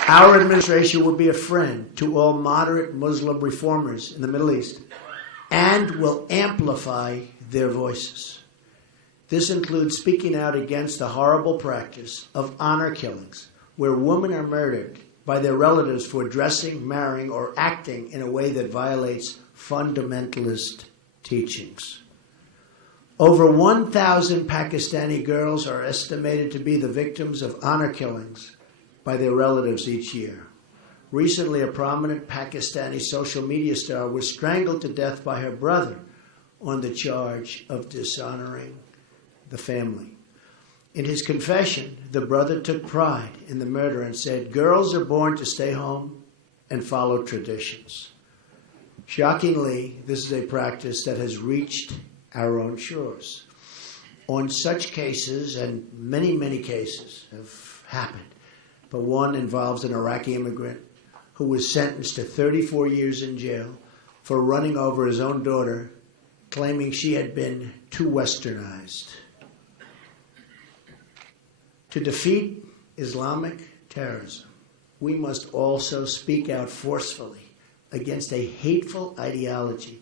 Our administration will be a friend to all moderate Muslim reformers in the Middle East and will amplify their voices. This includes speaking out against the horrible practice of honor killings, where women are murdered by their relatives for dressing, marrying, or acting in a way that violates fundamentalist teachings. Over 1,000 Pakistani girls are estimated to be the victims of honor killings by their relatives each year. Recently, a prominent Pakistani social media star was strangled to death by her brother on the charge of dishonoring the family. In his confession, the brother took pride in the murder and said, "Girls are born to stay home and follow traditions." Shockingly, this is a practice that has reached our own shores. On such cases, and many, many cases have happened, but one involves an Iraqi immigrant who was sentenced to 34 years in jail for running over his own daughter, claiming she had been too westernized. To defeat Islamic terrorism, we must also speak out forcefully against a hateful ideology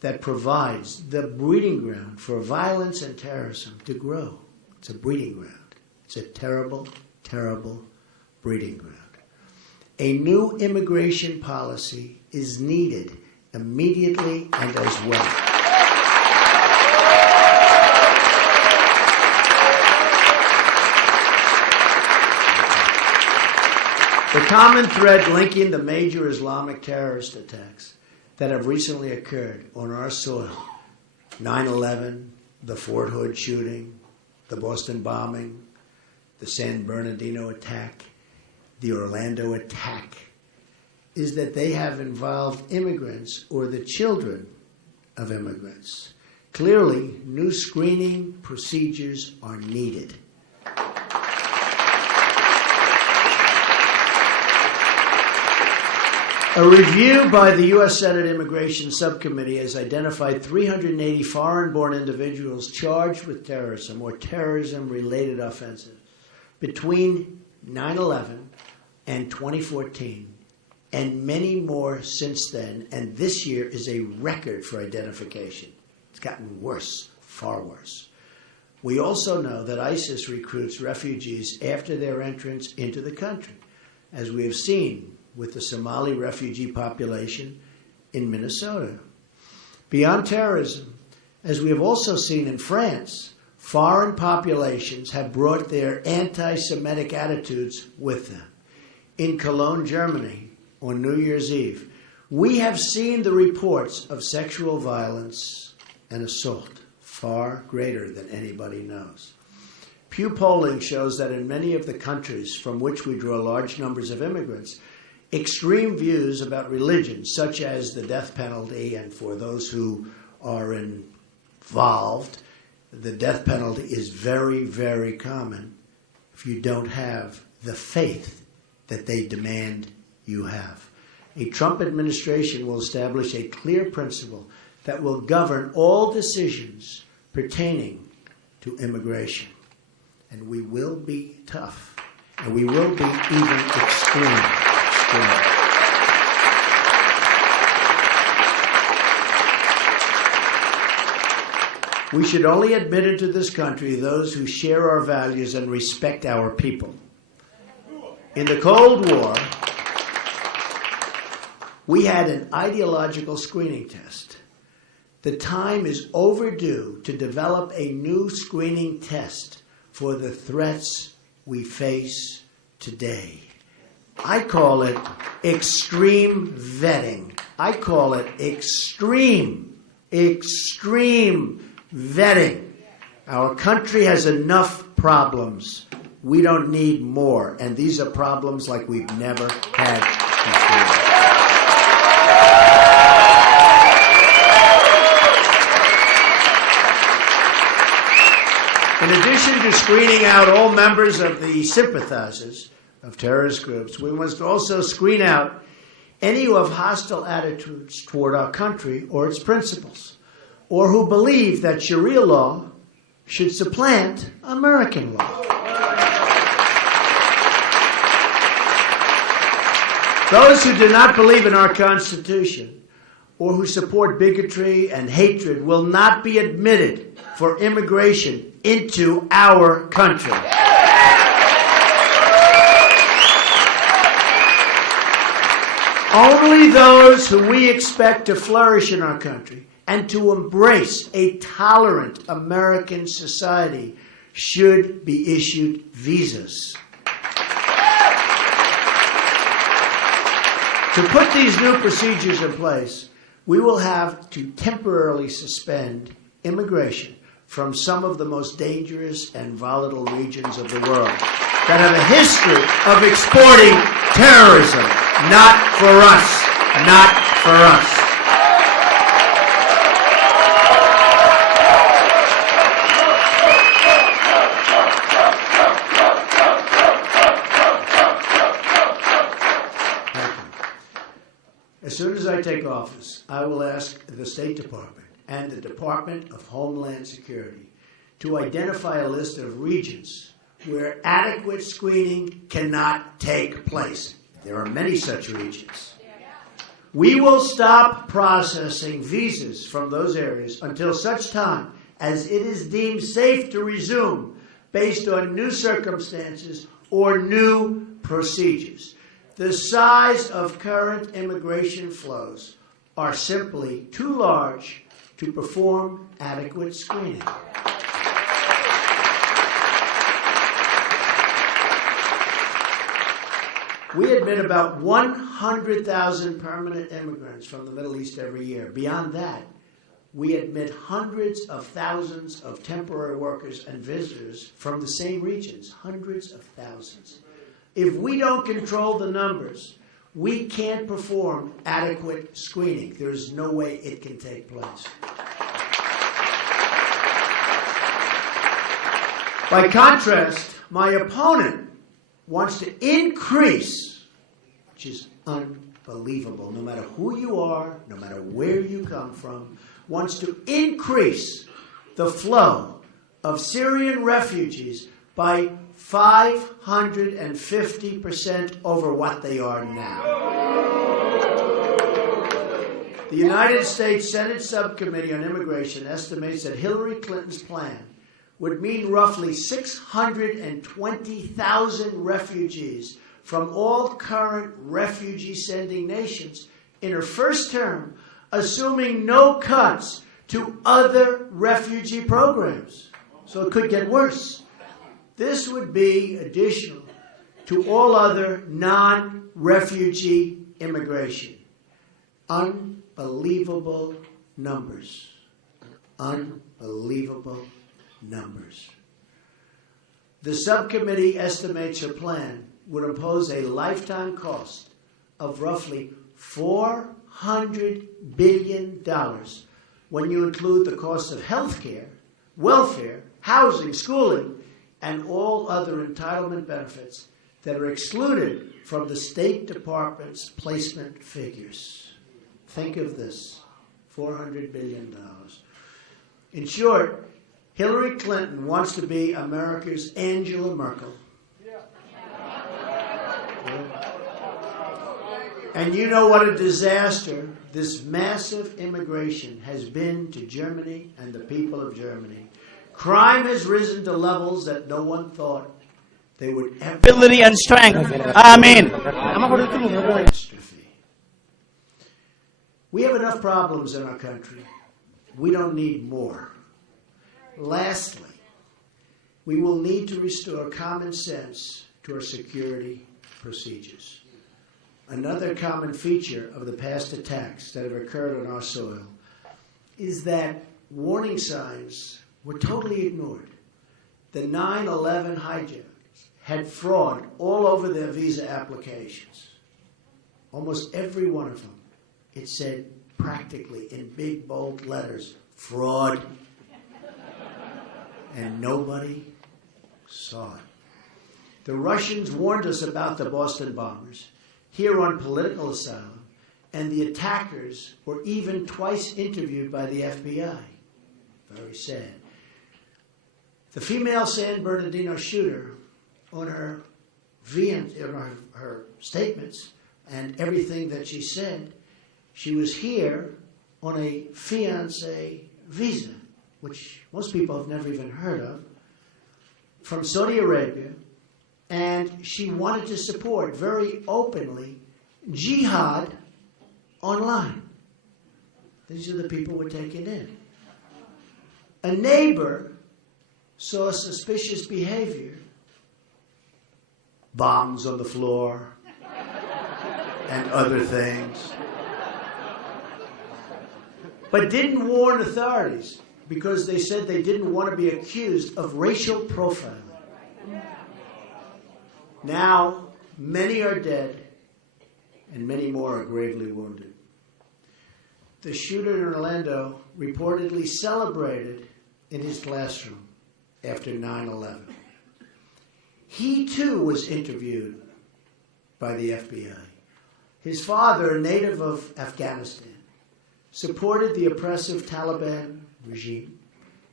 that provides the breeding ground for violence and terrorism to grow. It's a breeding ground. It's a terrible, terrible breeding ground. A new immigration policy is needed immediately and as well. The common thread linking the major Islamic terrorist attacks that have recently occurred on our soil, 9/11, the Fort Hood shooting, the Boston bombing, the San Bernardino attack, the Orlando attack, is that they have involved immigrants or the children of immigrants. Clearly, new screening procedures are needed. A review by the U.S. Senate Immigration Subcommittee has identified 380 foreign-born individuals charged with terrorism or terrorism-related offenses between 9/11 and 2014, and many more since then, and this year is a record for identification. It's gotten worse, far worse. We also know that ISIS recruits refugees after their entrance into the country, as we have seen with the Somali refugee population in Minnesota. Beyond terrorism, as we have also seen in France, foreign populations have brought their anti-Semitic attitudes with them. In Cologne, Germany, on New Year's Eve, we have seen the reports of sexual violence and assault, far greater than anybody knows. Pew polling shows that in many of the countries from which we draw large numbers of immigrants, extreme views about religion, such as the death penalty, and for those who are involved, the death penalty is very, very common if you don't have the faith that they demand you have. A Trump administration will establish a clear principle that will govern all decisions pertaining to immigration. And we will be tough, and we will be even extreme. screening. We should only admit into this country those who share our values and respect our people. In the Cold War, we had an ideological screening test. The time is overdue to develop a new screening test for the threats we face today. I call it extreme vetting. I call it extreme vetting. Our country has enough problems. We don't need more. And these are problems like we've never had before. In addition to screening out all members of the sympathizers of terrorist groups, we must also screen out any who have hostile attitudes toward our country or its principles, or who believe that Sharia law should supplant American law. Those who do not believe in our Constitution or who support bigotry and hatred will not be admitted for immigration into our country. Only those who we expect to flourish in our country and to embrace a tolerant American society should be issued visas. To put these new procedures in place, we will have to temporarily suspend immigration from some of the most dangerous and volatile regions of the world that have a history of exporting terrorism. Not for us. Not for us. As soon as I take office, I will ask the State Department and the Department of Homeland Security to identify a list of regions where adequate screening cannot take place. There are many such regions. We will stop processing visas from those areas until such time as it is deemed safe to resume based on new circumstances or new procedures. The size of current immigration flows are simply too large to perform adequate screening. We admit about 100,000 permanent immigrants from the Middle East every year. Beyond that, we admit hundreds of thousands of temporary workers and visitors from the same regions, hundreds of thousands. If we don't control the numbers, we can't perform adequate screening. There's no way it can take place. By contrast, my opponent wants to increase, which is unbelievable, no matter who you are, no matter where you come from, wants to increase the flow of Syrian refugees by 550% over what they are now. The United States Senate Subcommittee on Immigration estimates that Hillary Clinton's plan would mean roughly 620,000 refugees from all current refugee-sending nations in her first term, assuming no cuts to other refugee programs. So it could get worse. This would be additional to all other non-refugee immigration. Unbelievable numbers. Unbelievable numbers. The subcommittee estimates her plan would impose a lifetime cost of roughly $400 billion when you include the cost of health care, welfare, housing, schooling, and all other entitlement benefits that are excluded from the State Department's placement figures. Think of this, $400 billion. In short, Hillary Clinton wants to be America's Angela Merkel. And you know what a disaster this massive immigration has been to Germany and the people of Germany. Crime has risen to levels that no one thought they would ever. Ability and strength. Amen. Catastrophe. We have enough problems in our country. We don't need more. Lastly, we will need to restore common sense to our security procedures. Another common feature of the past attacks that have occurred on our soil is that warning signs were totally ignored. The 9/11 hijackers had fraud all over their visa applications. Almost every one of them. It said practically in big bold letters, fraud. And nobody saw it. The Russians warned us about the Boston bombers, here on political asylum, and the attackers were even twice interviewed by the FBI. Very sad. The female San Bernardino shooter, on her statements and everything that she said, she was here on a fiancé visa, which most people have never even heard of, from Saudi Arabia, and she wanted to support very openly jihad online. These are the people we're taking in. A neighbor saw suspicious behavior, bombs on the floor, and other things, but didn't warn authorities because they said they didn't want to be accused of racial profiling. Now, many are dead, and many more are gravely wounded. The shooter in Orlando reportedly celebrated in his classroom after 9/11. He, too, was interviewed by the FBI. His father, a native of Afghanistan, supported the oppressive Taliban regime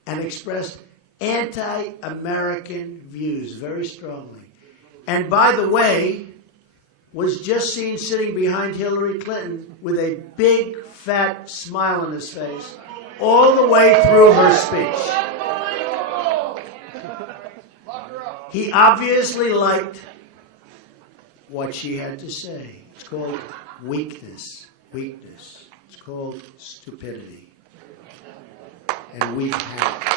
and expressed anti-American views very strongly. And by the way, was just seen sitting behind Hillary Clinton with a big, fat smile on his face all the way through her speech. He obviously liked what she had to say. It's called weakness. Weakness. It's called stupidity. And we've had it.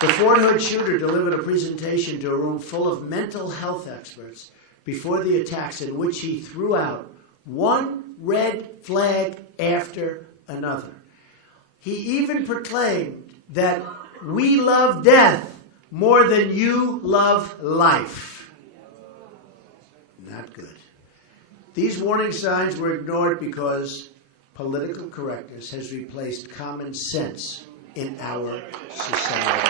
The Fort Hood shooter delivered a presentation to a room full of mental health experts before the attacks, in which he threw out one red flag after another. He even proclaimed that we love death more than you love life. Not good. These warning signs were ignored because political correctness has replaced common sense in our society.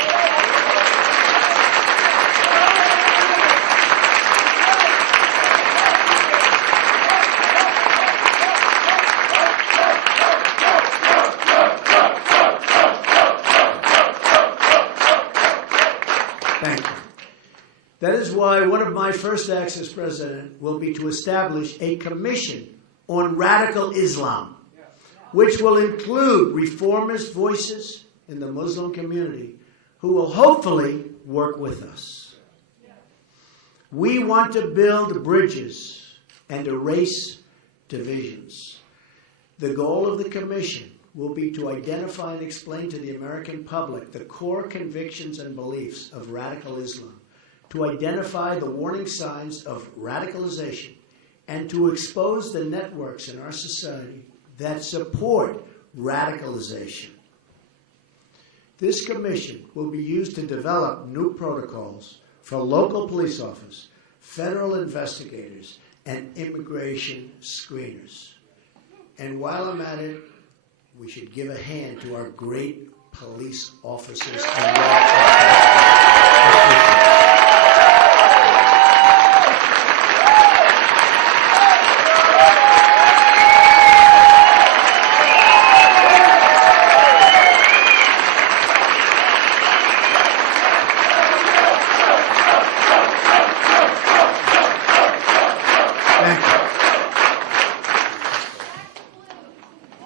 Thank you. That is why one of my first acts as president will be to establish a commission on radical Islam, which will include reformist voices in the Muslim community who will hopefully work with us. We want to build bridges and erase divisions. The goal of the commission will be to identify and explain to the American public the core convictions and beliefs of radical Islam, to identify the warning signs of radicalization, and to expose the networks in our society that support radicalization. This commission will be used to develop new protocols for local police officers, federal investigators, and immigration screeners. And while I'm at it, we should give a hand to our great police officers and law enforcement officials.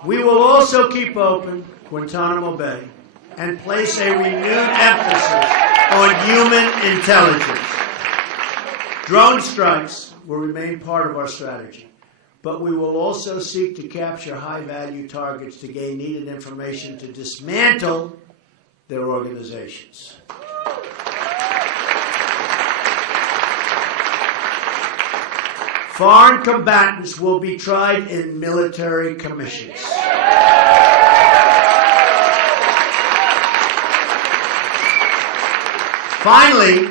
We will also keep open Guantanamo Bay and place a renewed emphasis on human intelligence. Drone strikes will remain part of our strategy, but we will also seek to capture high-value targets to gain needed information to dismantle their organizations. Foreign combatants will be tried in military commissions. Finally,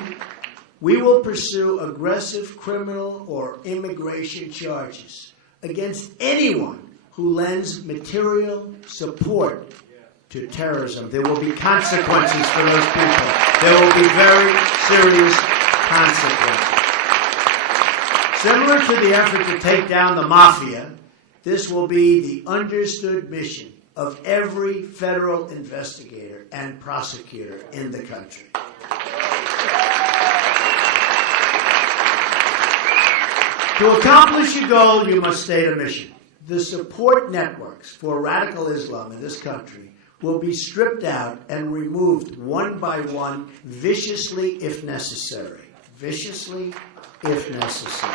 we will pursue aggressive criminal or immigration charges against anyone who lends material support to terrorism. There will be consequences for those people. There will be very serious consequences. Similar to the effort to take down the mafia, this will be the understood mission of every federal investigator and prosecutor in the country. To accomplish your goal, you must state a mission. The support networks for radical Islam in this country will be stripped out and removed one by one, viciously if necessary. Viciously if necessary.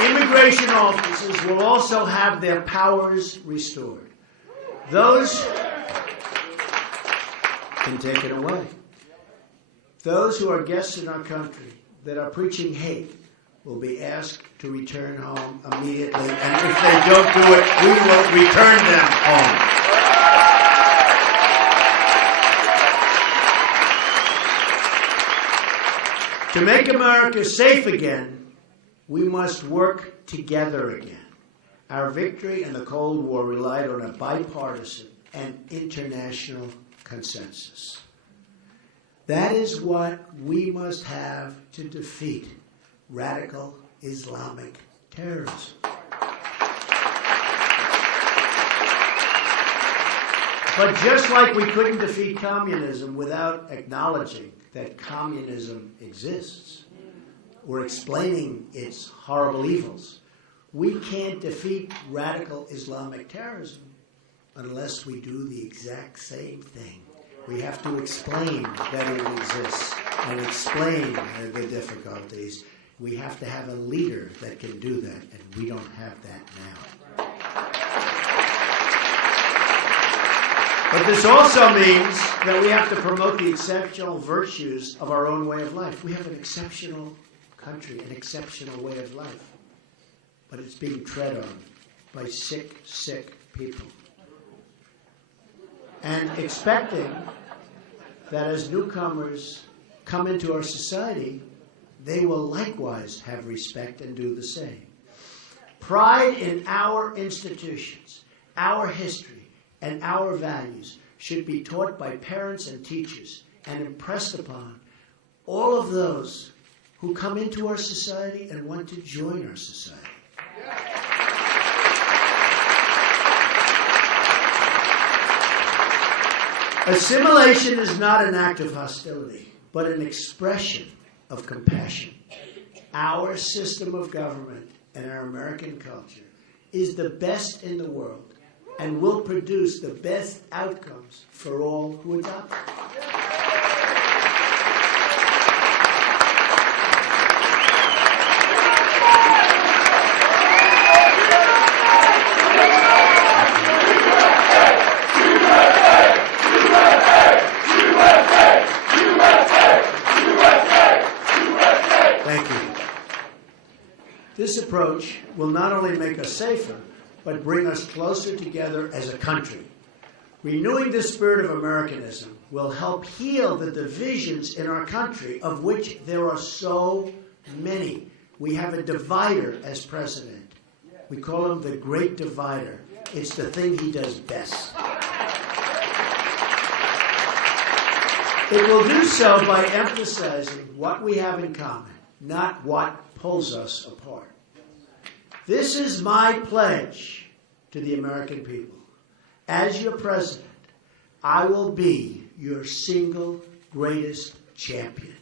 Immigration officers will also have their powers restored. Those can take it away. Those who are guests in our country that are preaching hate will be asked to return home immediately, and if they don't do it, we will return them home. To make America safe again, we must work together again. Our victory in the Cold War relied on a bipartisan and international consensus. That is what we must have to defeat radical Islamic terrorism. But just like we couldn't defeat communism without acknowledging that communism exists or explaining its horrible evils, we can't defeat radical Islamic terrorism unless we do the exact same thing. We have to explain that it exists and explain the difficulties. We have to have a leader that can do that, and we don't have that now. But this also means that we have to promote the exceptional virtues of our own way of life. We have an exceptional country, an exceptional way of life, but it's being tread on by sick, sick people. And expecting that as newcomers come into our society, they will likewise have respect and do the same. Pride in our institutions, our history, and our values should be taught by parents and teachers and impressed upon all of those who come into our society and want to join our society. Assimilation is not an act of hostility, but an expression of compassion. Our system of government and our American culture is the best in the world and will produce the best outcomes for all who adopt it. This approach will not only make us safer, but bring us closer together as a country. Renewing this spirit of Americanism will help heal the divisions in our country, of which there are so many. We have a divider as president. We call him the Great Divider. It's the thing he does best. It will do so by emphasizing what we have in common, not what pulls us apart. This is my pledge to the American people. As your president, I will be your single greatest champion.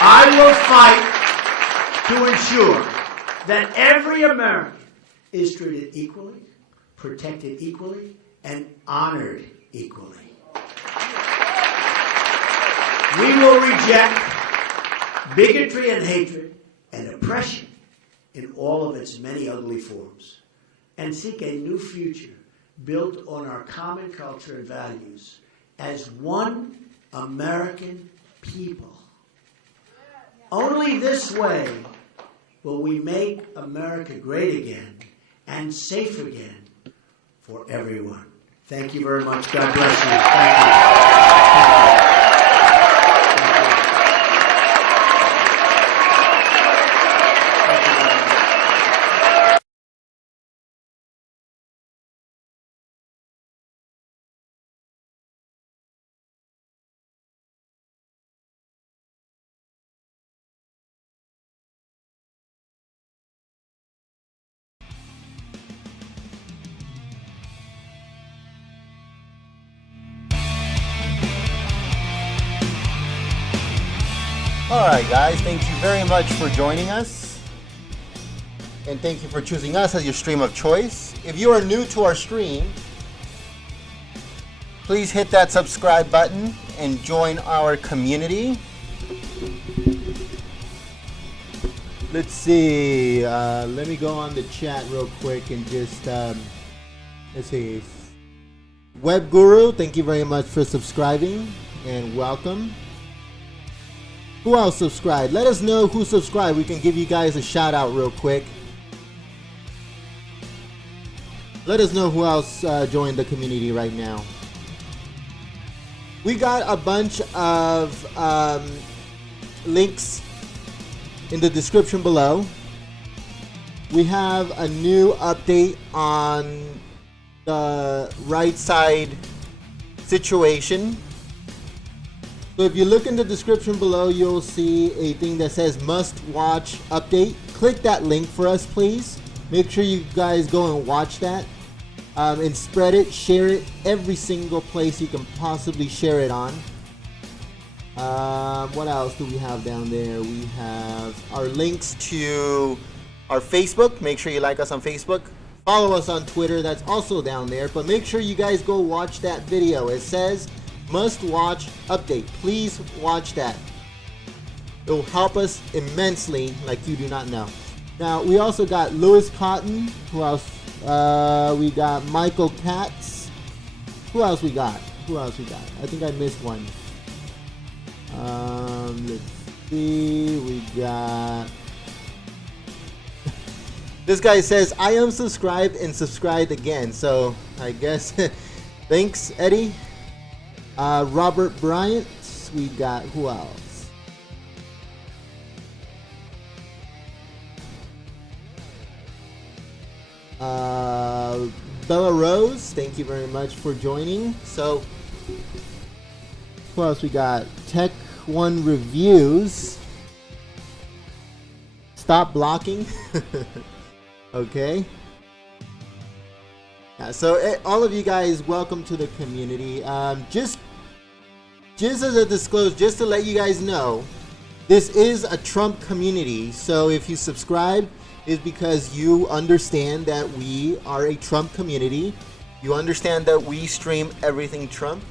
I will fight to ensure that every American is treated equally, protected equally, and honored equally. We will reject bigotry and hatred and oppression in all of its many ugly forms and seek a new future built on our common culture and values as one American people. Only this way will we make America great again and safe again for everyone. Thank you very much. God bless you. Thank you. All right, guys, thank you very much for joining us. And thank you for choosing us as your stream of choice. If you are new to our stream, please hit that subscribe button and join our community. Let's see. Let me go on the chat real quick and just, let's see. Web Guru, thank you very much for subscribing and welcome. Who else subscribed? Let us know who subscribed. We can give you guys a shout out real quick. Let us know who else joined the community right now. We got a bunch of links in the description below. We have a new update on the right side situation. So if you look in the description below, you'll see a thing that says must watch update. Click that link for us, please. Make sure you guys go and watch that. And spread it, share it, every single place you can possibly share it on. What else do we have down there? We have our links to our Facebook. Make sure you like us on Facebook. Follow us on Twitter. That's also down there. But make sure you guys go watch that video. It says must watch update. Please watch that. It will help us immensely like you do not know. Now we also got Lewis Cotton. Who else? We got Michael Katz. Who else we got? I think I missed one. Let's see. We got this guy says I am subscribed and subscribed again. So I guess thanks, Eddie. Robert Bryant. We got who else? Bella Rose, thank you very much for joining. So, who else we got? Tech One Reviews. Stop blocking. Okay. Yeah, so all of you guys, welcome to the community. Just as a disclosure, just to let you guys know, this is a Trump community. So if you subscribe, is because you understand that we are a Trump community. You understand that we stream everything Trump.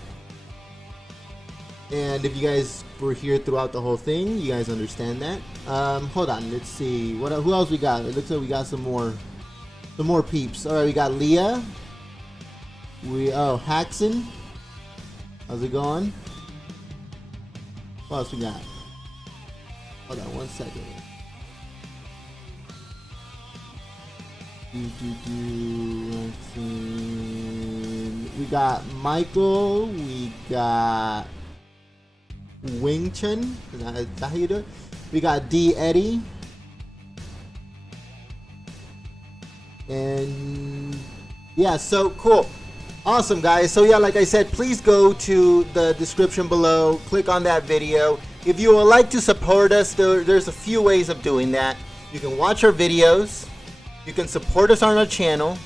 And if you guys were here throughout the whole thing, you guys understand that. Hold on, let's see. Who else we got? It looks like we got some more peeps. All right, we got Leah. Haxon. How's it going? What else we got? Hold on 1 second. We got Michael. We got Wing Chun. Is that how you do it? We got D. Eddie. And yeah, so cool. Awesome, guys. So yeah, like I said, please go to the description below. Click on that video. If you would like to support us, there's a few ways of doing that. You can watch our videos. You can support us on our channel,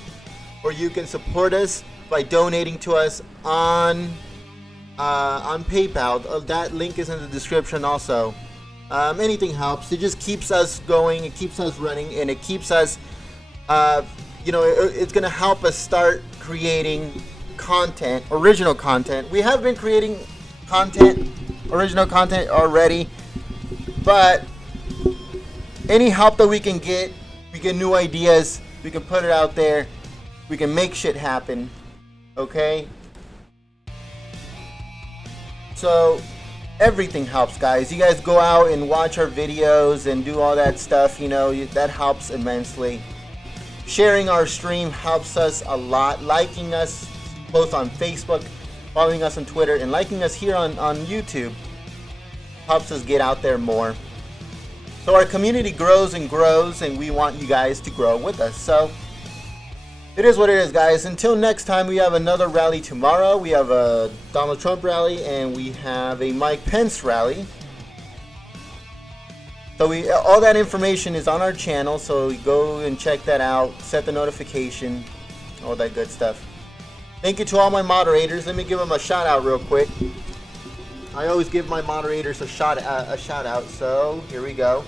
or you can support us by donating to us on PayPal. That link is in the description also. Anything helps. It just keeps us going. It keeps us running, and it keeps us. It's going to help us start creating content, original content. We have been creating original content already, but any help that we can get new ideas, we can put it out there, we can make shit happen, okay? So everything helps, guys. You guys go out and watch our videos and do all that stuff, that helps immensely. Sharing our stream helps us a lot. Liking us both on Facebook, following us on Twitter, and liking us here on YouTube helps us get out there more. So our community grows and grows, and we want you guys to grow with us. So it is what it is, guys. Until next time, we have another rally tomorrow. We have a Donald Trump rally, and we have a Mike Pence rally. So all that information is on our channel, so go and check that out. Set the notification, all that good stuff. Thank you to all my moderators. Let me give them a shout out real quick. I always give my moderators a shout out, so here we go.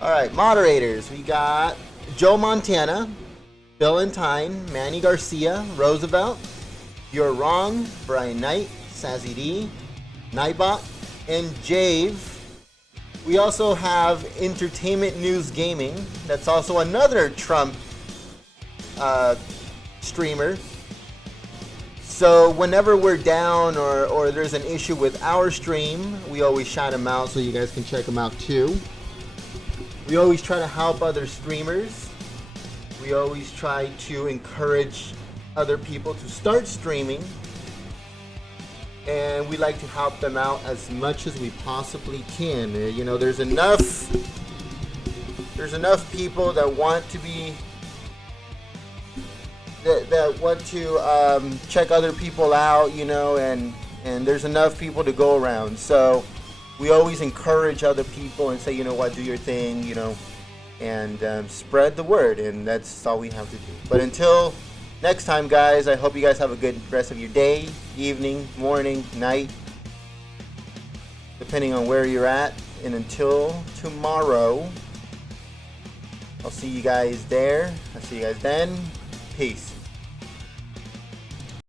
All right, moderators. We got Joe Montana, Billentine, Manny Garcia, Roosevelt, You're Wrong, Brian Knight, Sassy D, Nightbot, and Jave. We also have Entertainment News Gaming. That's also another Trump streamer. So whenever we're down or there's an issue with our stream, we always shout them out so you guys can check them out too. We always try to help other streamers. We always try to encourage other people to start streaming. And we like to help them out as much as we possibly can. There's enough people that want to be that want to check other people out, and there's enough people to go around. So we always encourage other people and say, do your thing, and spread the word, and that's all we have to do. But until next time, guys, I hope you guys have a good rest of your day, evening, morning, night, depending on where you're at. And until tomorrow, I'll see you guys there. I'll see you guys then. Peace.